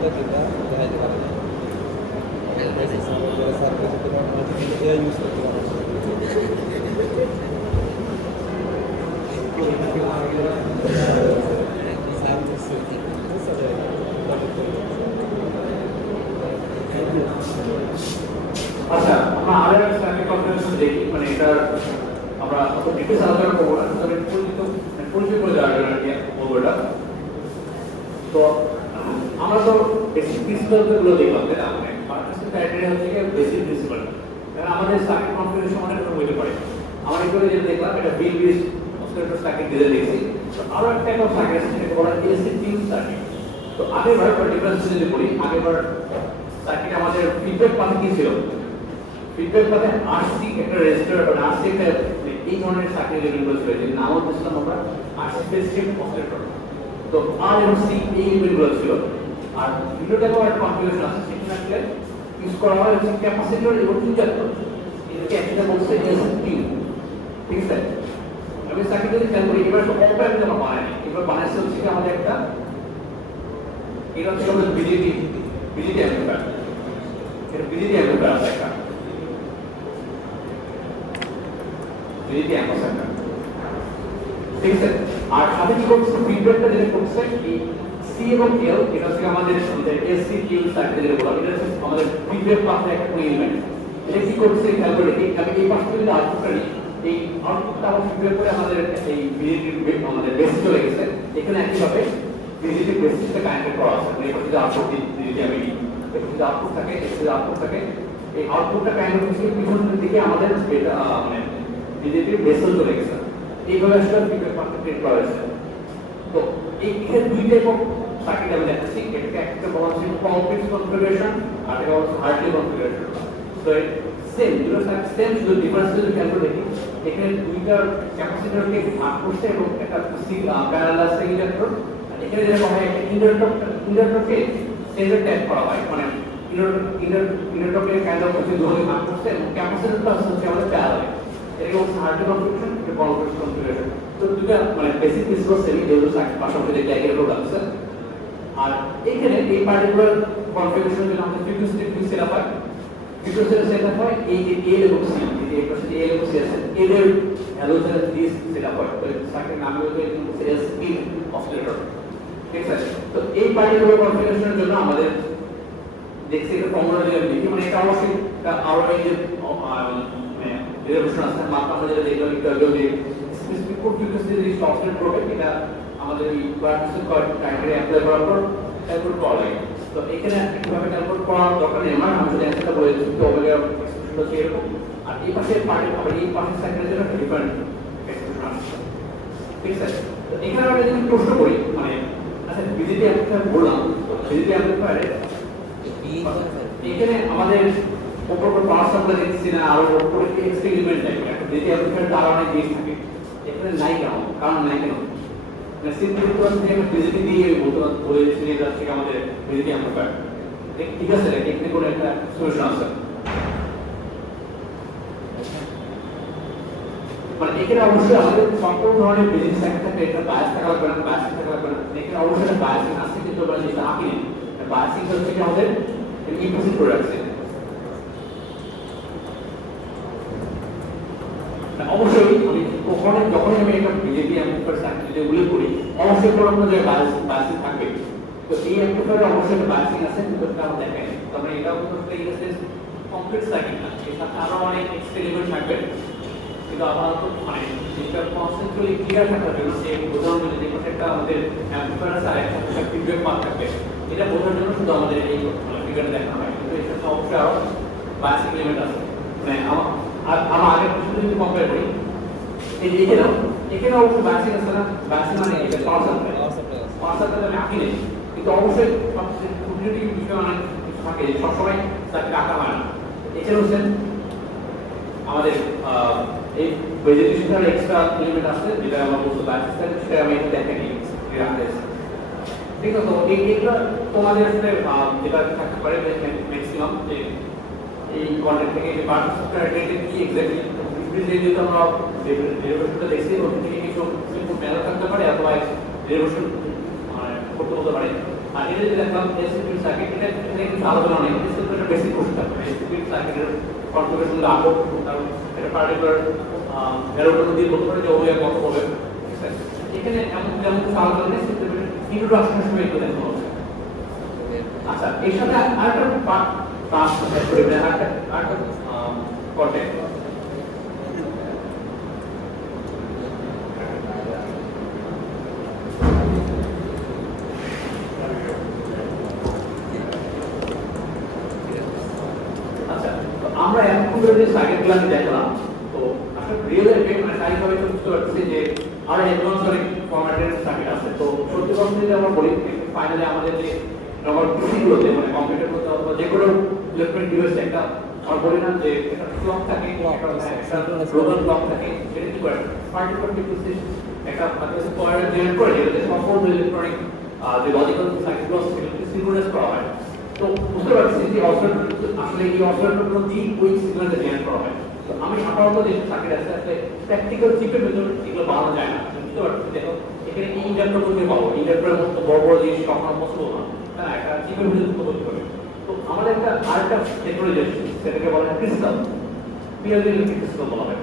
এটা যেটা দেখাইতে পারে না সার্ভিস তোমার এআই ইউজ করতে পারে আচ্ছা আমরা আরেক সার্কিট কনফিগারেশন দেখি মানে এটার আমরা ডিটেইলস আলোচনা করবো না তবে পরিচয় করে দেওয়ার জন্য আর কি বলবো এটা তো আমরা তো বেসিক প্রিন্সিপালগুলো দেখলাম তাই না মানে ফার্স্ট ক্রাইটেরিয়া হচ্ছে কি বেসিক প্রিন্সিপাল কারণ আমাদের সার্কিট কনফিগারেশন অনেক রকম হতে পারে আমরা এগুলো যেটা দেখলাম এটা বিল বেস অসিলেটর সার্কিট ডিজাইন দেখছি তো আরো একটা টাইপ অফ সার্কিট আছে যেটা বলা হয় এসি টিউন সার্কিট তো আগেরবার ডিফারেন্স যদি বলি আগেরবার সার্কিট আমাদের ফিডব্যাক পাথে কি ছিল ফিডব্যাক পাথে আরসি একটা রেজিস্টার বা আরসি একটা এই ধরনের সার্কিট লেভেলগুলো ছিল যে নাম দিয়েছিলাম আমরা আরসি ফেজ শিফট অসিলেটর তো আর এবং সি এই লেভেলগুলো ছিল আর ভিডিওতে একটা কনফিগারেশন আছে সেখানে আসলে ইউজ করা হয় হচ্ছে ক্যাপাসিটর এবং ইন্ডাক্টর এটাকে একসাথে বলছে এসপি ঠিক আছে আমি সার্কিট যদি খেয়াল করি এবার তো অপ অ্যাম্প যেন বানায় এবার বানাইছে হচ্ছে কি আমাদের একটা এটা হচ্ছে আমাদের বিজেপি অ্যাম্পলিফায়ার এটা বিজেপি অ্যাম্পলিফায়ার আছে একটা বিজেপি অ্যাম্পলিফায়ার ঠিক আছে আর সাথে কি করছে ফিডব্যাকটা যেটা করছে এই সি এবং এল এটা হচ্ছে আমাদের এসসি কিউ সার্কিট যেটা বলা এটা হচ্ছে আমাদের ফিডব্যাক পাথে একটা কোন এলিমেন্ট এটা কি করছে খেয়াল করে দেখি আমি এই পাশে যদি আউটপুটটা নিই এই আউটপুটটা আমার ফিডব্যাক করে আমাদের এই বিজেপি আমাদের বেসিস চলে গেছে এখানে একইভাবে বিজেপি বেসিসটা কানেক্ট করা আছে মানে এটা যদি আউটপুট দিতে আমি এটা যদি আউটপুট থাকে এটা যদি আউটপুট থাকে এই আউটপুটটা কানেক্ট হচ্ছে পিছনের দিকে আমাদের এটা মানে বিজেপি বেসিস চলে গেছে এইভাবে আসলে ফিডব্যাক পাথে ক্রিয়েট করা হয়েছে তো এখানে দুই টাইপ অফ সার্কিট আমি দেখাচ্ছি এটাকে একটা বলা হচ্ছে কমপ্লেক্স কনফিগারেশন আর এটা হচ্ছে হার্ডলি কনফিগারেশন তো সেম দুটো সার্কিট সেম শুধু ডিফারেন্স যদি খেয়াল করে দেখি এখানে দুইটা ক্যাপাসিটরকে ভাগ করছে এবং একটা প্যারালাল ইন্ডাক্টর এখানে যেটা হয় একটা ইন্ডাক্টরকে সেন্টার ট্যাপ করা হয় মানে ইন্ডাক্টরকে কাইন্ড অফ হচ্ছে দুভাগে ভাগ করছে এবং ক্যাপাসিটরটা হচ্ছে আমাদের প্যারালাল এটাকে হচ্ছে হার্ডলি কনফিগারেশন এটা কমপ্লেক্স কনফিগারেশন তো দুটো মানে বেসিক প্রিন্সিপাল সেমি যেগুলো সার্কিট পাশাপাশি দেখলে একের উপর আছে আর এখানে এই পার্টিকুলার কনফিগারেশনের জন্য আমাদের ফ্রিকোয়েন্সি সেটআপ হয় ফ্রিকোয়েন্সি সেটআপ হয় এই যে এ এবং সি এই পাশে যে এ এবং সি আছে এদের হ্যালোজেন দিস সেটআপ হয় তো সার্কিট নাম হলো এসপি অসিলেটর ঠিক আছে তো এই পার্টিকুলার কনফিগারেশনের জন্য আমাদের দেখছি এটা ফর্মুলা দিয়ে লিখি মানে এটা অবশ্যই আরো এই যে মানে ডেরিভেশন আছে মাত্রা আমরা যেটা দেখলাম একটু আগে যে স্পেসিফিক কোড ফ্রিকোয়েন্সি যে অসিলেট করবে এটা আমাদের এই কোয়াড্রেটিক ক্রাইটেরিয়া অ্যাপ্লাই করার পর ক্যালকুলেট করা লাগে তো এখানে কিভাবে ক্যালকুলেট করার দরকার নেই আমার আমি যদি অ্যান্সারটা বলে দিচ্ছি তো ওমেগা এক্সপ্রেশন হচ্ছে এরকম আর এই পাশে পার্টি আবার এই পাশের সাইকেলের জন্য একটা ডিফারেন্ট এক্সপ্রেশন আসছে ঠিক আছে তো এখানে আমরা যদি প্রশ্ন করি মানে আচ্ছা বিজেপি অ্যাপ্লিফায়ার বললাম তো বিজেপি অ্যাপ্লিফায়ারে এখানে আমাদের উপর পাওয়ার সাপ্লাই দেখছি না আর উপরে এক্সপেরিমেন্ট টাইপ একটা বিজেপি অ্যাপ্লিফায়ার তার অনেক জিনিস থাকে এখানে নাই কেন কারণ নাই কেন সিম্পলি তো আমি বিজেপি দিয়ে বলে দিচ্ছি এটা হচ্ছে আমাদের বিজেপি অ্যাম্পলিফায়ার ঠিক আছে এখানে কোনো একটা সলিউশন আছে মানে এখানে অবশ্যই আমাদের সকল ধরনের বিজনেস সার্কিট থাকে এটা বায়াস থাকা লাগবে না বায়াস থাকা লাগবে না এখানে অবশ্যই একটা বায়াসিং আছে কিন্তু আমরা যেটা আঁকি নেই বায়াসিং হচ্ছে কি আমাদের ইমপ্লিসিট করে রাখছে অবশ্যই আমি কখনো যখনই আমি একটা বিজেপি অ্যাম্পলিফায়ার সার্কিট যদি উল্লেখ করি অবশ্যই কোনো কোনো জায়গায় বায়াসিং থাকবে তো এই অ্যাম্পলিফায়ারে অবশ্যই একটা বায়াসিং আছে কিন্তু এটা আমরা দেখাই তবে এটাও কিন্তু এই কমপ্লিট সার্কিট না এর সাথে আরো অনেক এক্সপেরিমেন্ট থাকবে কিন্তু আপাতত মানে যেটা কনসেপ্টুয়ালি ক্লিয়ার থাকার জন্য যে বোঝানোর জন্য যে একটা আমাদের অ্যাম্পলিফায়ার আছে একটা ফিডব্যাক পাথ থাকবে এটা বোঝার জন্য শুধু আমাদের এই ফিগার দেখানো হয় কিন্তু এর সাথে অবশ্যই আরো বায়াসিং এলিমেন্ট আছে মানে আমার আগের প্রশ্ন যদি কম্পেয়ার করি এই যে এখানে অবশ্যই বায়াসিং আছে না বায়াসিং মানে এটা পাওয়ার সাপ্লাই আমি আঁকি নেই কিন্তু অবশ্যই সবচেয়ে খুঁটিনাটি বিষয় অনেক কিছু থাকে সবসময় তাকে আঁকা হয় না এখানে হচ্ছে আমাদের এই ভেজিটেশনের এক্সট্রা এলিমেন্ট আছে যেটা আমরা বলতে বায়াসিং সেটা আমি এটা দেখাইনি ঠিক আছে তো এইগুলো তোমাদের সাথে যেটা থাকতে পারে ম্যাক্সিমাম যে এই কন্টেন্ট থেকে যে পার্টিসিপেন্ট রেটেড কি এক্স্যাক্টলি যেহেতু আমরা ডেরিভেশনটা দেখছি ওখান থেকে কিছু সিম্পল ম্যানার থাকতে পারে অথবা ডেরিভেশন করতে হতে পারে আর এটা যদি দেখলাম এসিপি সার্কিট এটা কিন্তু আলোচনা নেই, এটা একটা বেসিক কোর্স থাকবে। এসিপি সার্কিটের কনফিগারেশন গুলো আগে কারণ এটা পার্টিকুলার ভ্যালুটা দিয়ে বলতে পারে যে ওয়া কত হবে। এখানে এমন যেমন আলোচনা নেই, ইন্ট্রোডাকশনের সময় একটু দেখতে হবে। আচ্ছা, এর সাথে আরেকটা পার্ট ট্রান্সফার করে দেন, আরেকটা কন্টেন্ট। আচ্ছা, তো আমরা এখন যে সার্কিটগুলো আমি দেখলাম, তো আসলে রিয়েল লাইফে মানে স্বাভাবিকভাবে তো বুঝতে পারছি যে আরো অ্যাডভান্স অনেক ফরম্যাটের সার্কিট আছে। তো সত্যি কথা যদি আমরা বলি, ফাইনালি আমাদের যে নর্মাল পিসিগুলোতে মানে কম্পিউটার মধ্যে অথবা যে কোনো ইলেকট্রনিক ডিভাইসে একটা আমরা বলি না যে একটা ক্লক থাকে, একটা গ্লোবাল ক্লক থাকে, সেটা কি করে পার্টিকুলার ফ্রিকোয়েন্সি একটা ফ্রিকোয়েন্সি পয়েন্ট জেনারেট করে, যেটাতে সকল ইলেকট্রনিক যে লজিক্যাল সার্কিটগুলো আছে সেগুলোকে সিনক্রোনাইজ করা হয়। তো বুঝতে পারছি যে অসিলেটর আসলে এই অসিলেটরগুলো দিয়ে ওই সিগন্যালটা জেনারেট করা হয়। তো আমি আপাতত যে সার্কিট আছে আসলে প্র্যাকটিক্যাল চিপের ভেতর এগুলো বানানো যায় না। বুঝতে পারছি, দেখো এখানে ইন্ডাক্টর করতে পাবো, ইন্ডাক্টরের মতো বড় বড় জিনিস কখনো পসিবল না, হ্যাঁ একটা চিপের ভিতরে যুক্ত করতে হবে। তো আমাদের একটা আরেকটা টেকনোলজি আছে, সেটাকে বলা হয় ক্রিস্টাল, পিএলডি ইলেকট্রিক ক্রিস্টাল বলা হয়।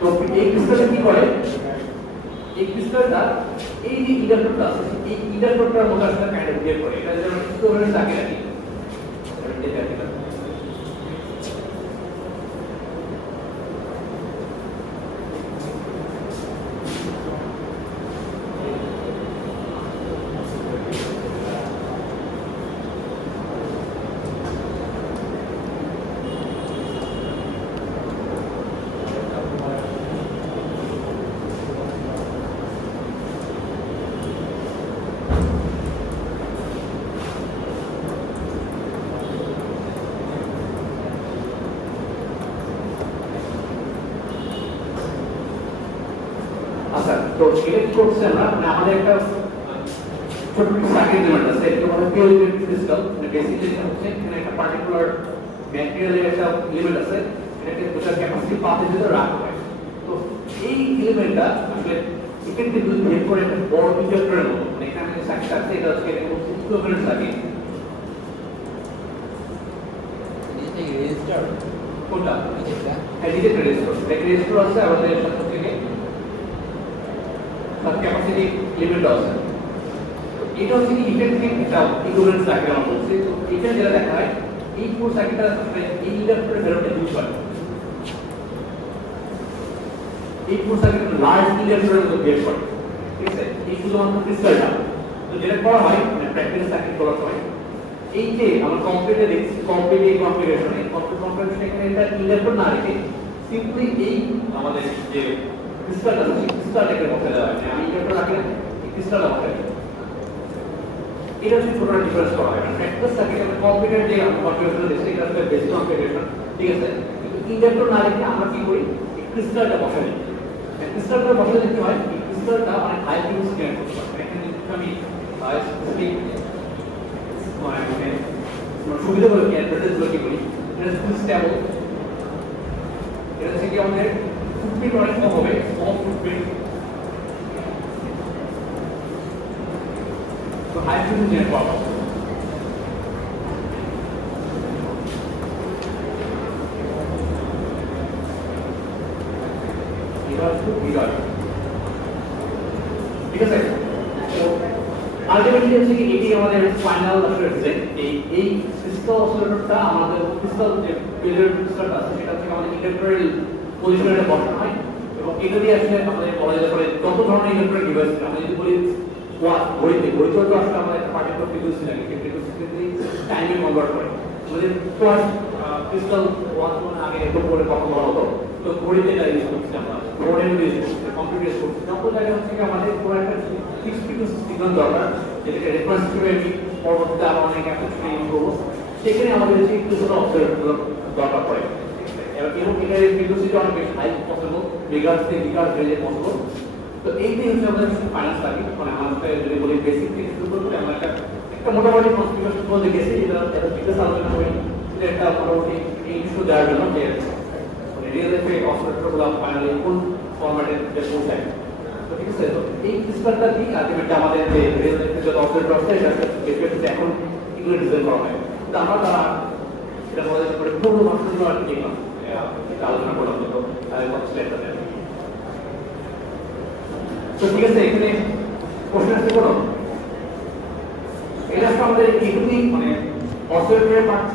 তো এই ক্রিস্টালটা কি করে, এই ক্রিস্টালটা এই যে ইন্ডাক্টরটা আছে এই ইন্ডাক্টরটার মধ্যে আসলে কাইন্ড অফ বিহেভ করে। এটা যেমন স্টোরেজ থাকে নাকি এটা দেখতে আচ্ছা। তো এটা কি করছে আমরা মানে আমাদের একটা ছোট সার্কিট এলিমেন্ট আছে, এটা বলা হয় পিএলডি ক্রিস্টাল। মানে বেসিক্যালি এটা হচ্ছে এখানে একটা পার্টিকুলার ম্যাটেরিয়ালের একটা এলিমেন্ট আছে, এটাকে দুটো ক্যাপাসিটি পাথের ভিতরে রাখা হয়। তো এই এলিমেন্টটা আসলে ইফেক্টিভলি বিহেভ করে একটা বড় ইন্ডাক্টরের মতো। মানে এখানে যে সার্কিট আছে এটা হচ্ছে এটা হচ্ছে ইকুইভ্যালেন্ট সার্কিট। রেজিস্টার কোনটা? এটা হ্যাঁ, ডিজিটাল রেজিস্টার। একটা রেজিস্টার আছে আমাদের সাথে থেকে তার ক্যাপাসিটি লিমিট আছে। এটা হচ্ছে কি ইফেক্টিভ একটা ইকুইভ্যালেন্ট সার্কিট আমরা বলছি। তো এটা যেটা দেখা হয় এই পুরো সার্কিটটা আসলে এই ইন্ডাক্টরের ভ্যালুটা ইউজ করে। এই পুরো সার্কিট লার্জ ইন্ডাক্টরের মধ্যে বিহেভ করে, ঠিক আছে? এই শুধুমাত্র ক্রিস্টালটা। তো যেটা করা হয় মানে প্র্যাকটিক্যাল সার্কিট করার সময় এই যে আমরা কম্পিউটারে দেখছি কমপ্লিট এই কনফিগারেশনে এখানে এটা ইন্ডাক্টর না রেখে সিম্পলি এই আমাদের যে ক্রিস্টালটা আছে ক্রিস্টালটাকে বসাতে দেওয়া হয়। আমি ইন্ডাক্টর রাখি না, এই ক্রিস্টালটা বসাই। এটা হচ্ছে ছোট ডিফারেন্স করা হয়। প্র্যাকটিক্যাল সার্কিট আমরা কম্পিউটার যে কনফিগারেশন দেখছি এটা হচ্ছে বেসিক কনফিগারেশন, ঠিক আছে? কিন্তু ইন্ডাক্টর না রেখে আমরা কি করি, এই ক্রিস্টালটা বসাই দিই। ক্রিস্টালটা বসালে কি হয়, এই ক্রিস্টালটা অনেক হাই ফ্রিকোয়েন্সি জেনারেট করতে পারে। এখানে যদি আমি মানে সুবিধা করে কি অ্যাডভার্টাইজ গুলো কি করি, এটা ফুল স্টেবল, এটা থেকে আমাদের ফুটপ্রিন্ট অনেক কম হবে, কম ফুটপ্রিন্ট। তো হাই ফ্রিকোয়েন্সি জেনারেট করা হবে। ঠিক আছে? আলটিমেটলি হচ্ছে কি এটি আমাদের ফাইনাল রেজাল্ট। এই ক্রিস্টাল অসিলেটরটা আমাদের ক্রিস্টাল যে পিরিয়ড ক্রিস্টালটা আছে সেটা থেকে আমাদের ইন্ডাক্টরের পজিশনে বসানো হয় এবং এটা দিয়ে আসলে আমাদের বলা যেতে পারে যত ধরনের ইন্ডাক্টর ডিভাইস আমরা যদি বলি ওয়াট ঘড়িতে তো আসলে আমাদের একটা পার্টিকুলার ফ্রিকোয়েন্সি লাগে, সেই ফ্রিকোয়েন্সি টাইমে কনভার্ট করে। আমাদের ফার্স্ট ক্রিস্টাল ওয়াচ মানে আগে একটু করে কখন বলা হতো, তো ঘড়িতে এটা ইউজ করছি আমরা, ফোনের ইউজ করছি, কম্পিউটার ইউজ করছি। যখন জায়গা হচ্ছে কি আমাদের পুরো একটা ফিক্সড ফ্রিকোয়েন্সি সিগন্যাল দরকার, যেটাকে রেফারেন্স হিসেবে আমি পরবর্তীতে আরো অনেক অ্যাপ্লিকেশনে ইউজ করবো, সেখানে আমাদের হচ্ছে একটু ছোট অবজারভেটর দরকার পড়ে। এবং এটার ফ্রিকোয়েন্সিটা অনেক বেশি হাই পসিবল, মেগাহার্টজ থেকে গিগাহার্টজ রেঞ্জে পসিবল। তো এইটাই হচ্ছে আমাদের ফাইন্যান্স সার্কিট। মানে আমাদের যদি বলি বেসিক থেকে শুরু করতে আমরা একটা মোটামুটি কনফিগারেশন বলতে গেছি, এটা একটা বিকাশ আলোচনা করি, এটা একটা মোটামুটি এই ইস্যু দেওয়ার জন্য যে রিয়েল লাইফে অপারেটরগুলো ফাইনালি কোন ফরম্যাটে পৌঁছায়। তো ঠিক আছে, তো এই প্রিন্সিপালটা কি আলটিমেটলি আমাদের যে যত অবজেক্ট আছে এটা এখন এগুলো ডিজাইন করা হয়। তো আমরা তারা এটা আমাদের পরে পুরো ভাষণগুলো আর কি এটা আলোচনা করলাম তো তো ঠিক আছে, এখানে কোশ্চেন আসতে করো। এটা আমাদের এইটুকুই মানে অসফটওয়্যার পার্ট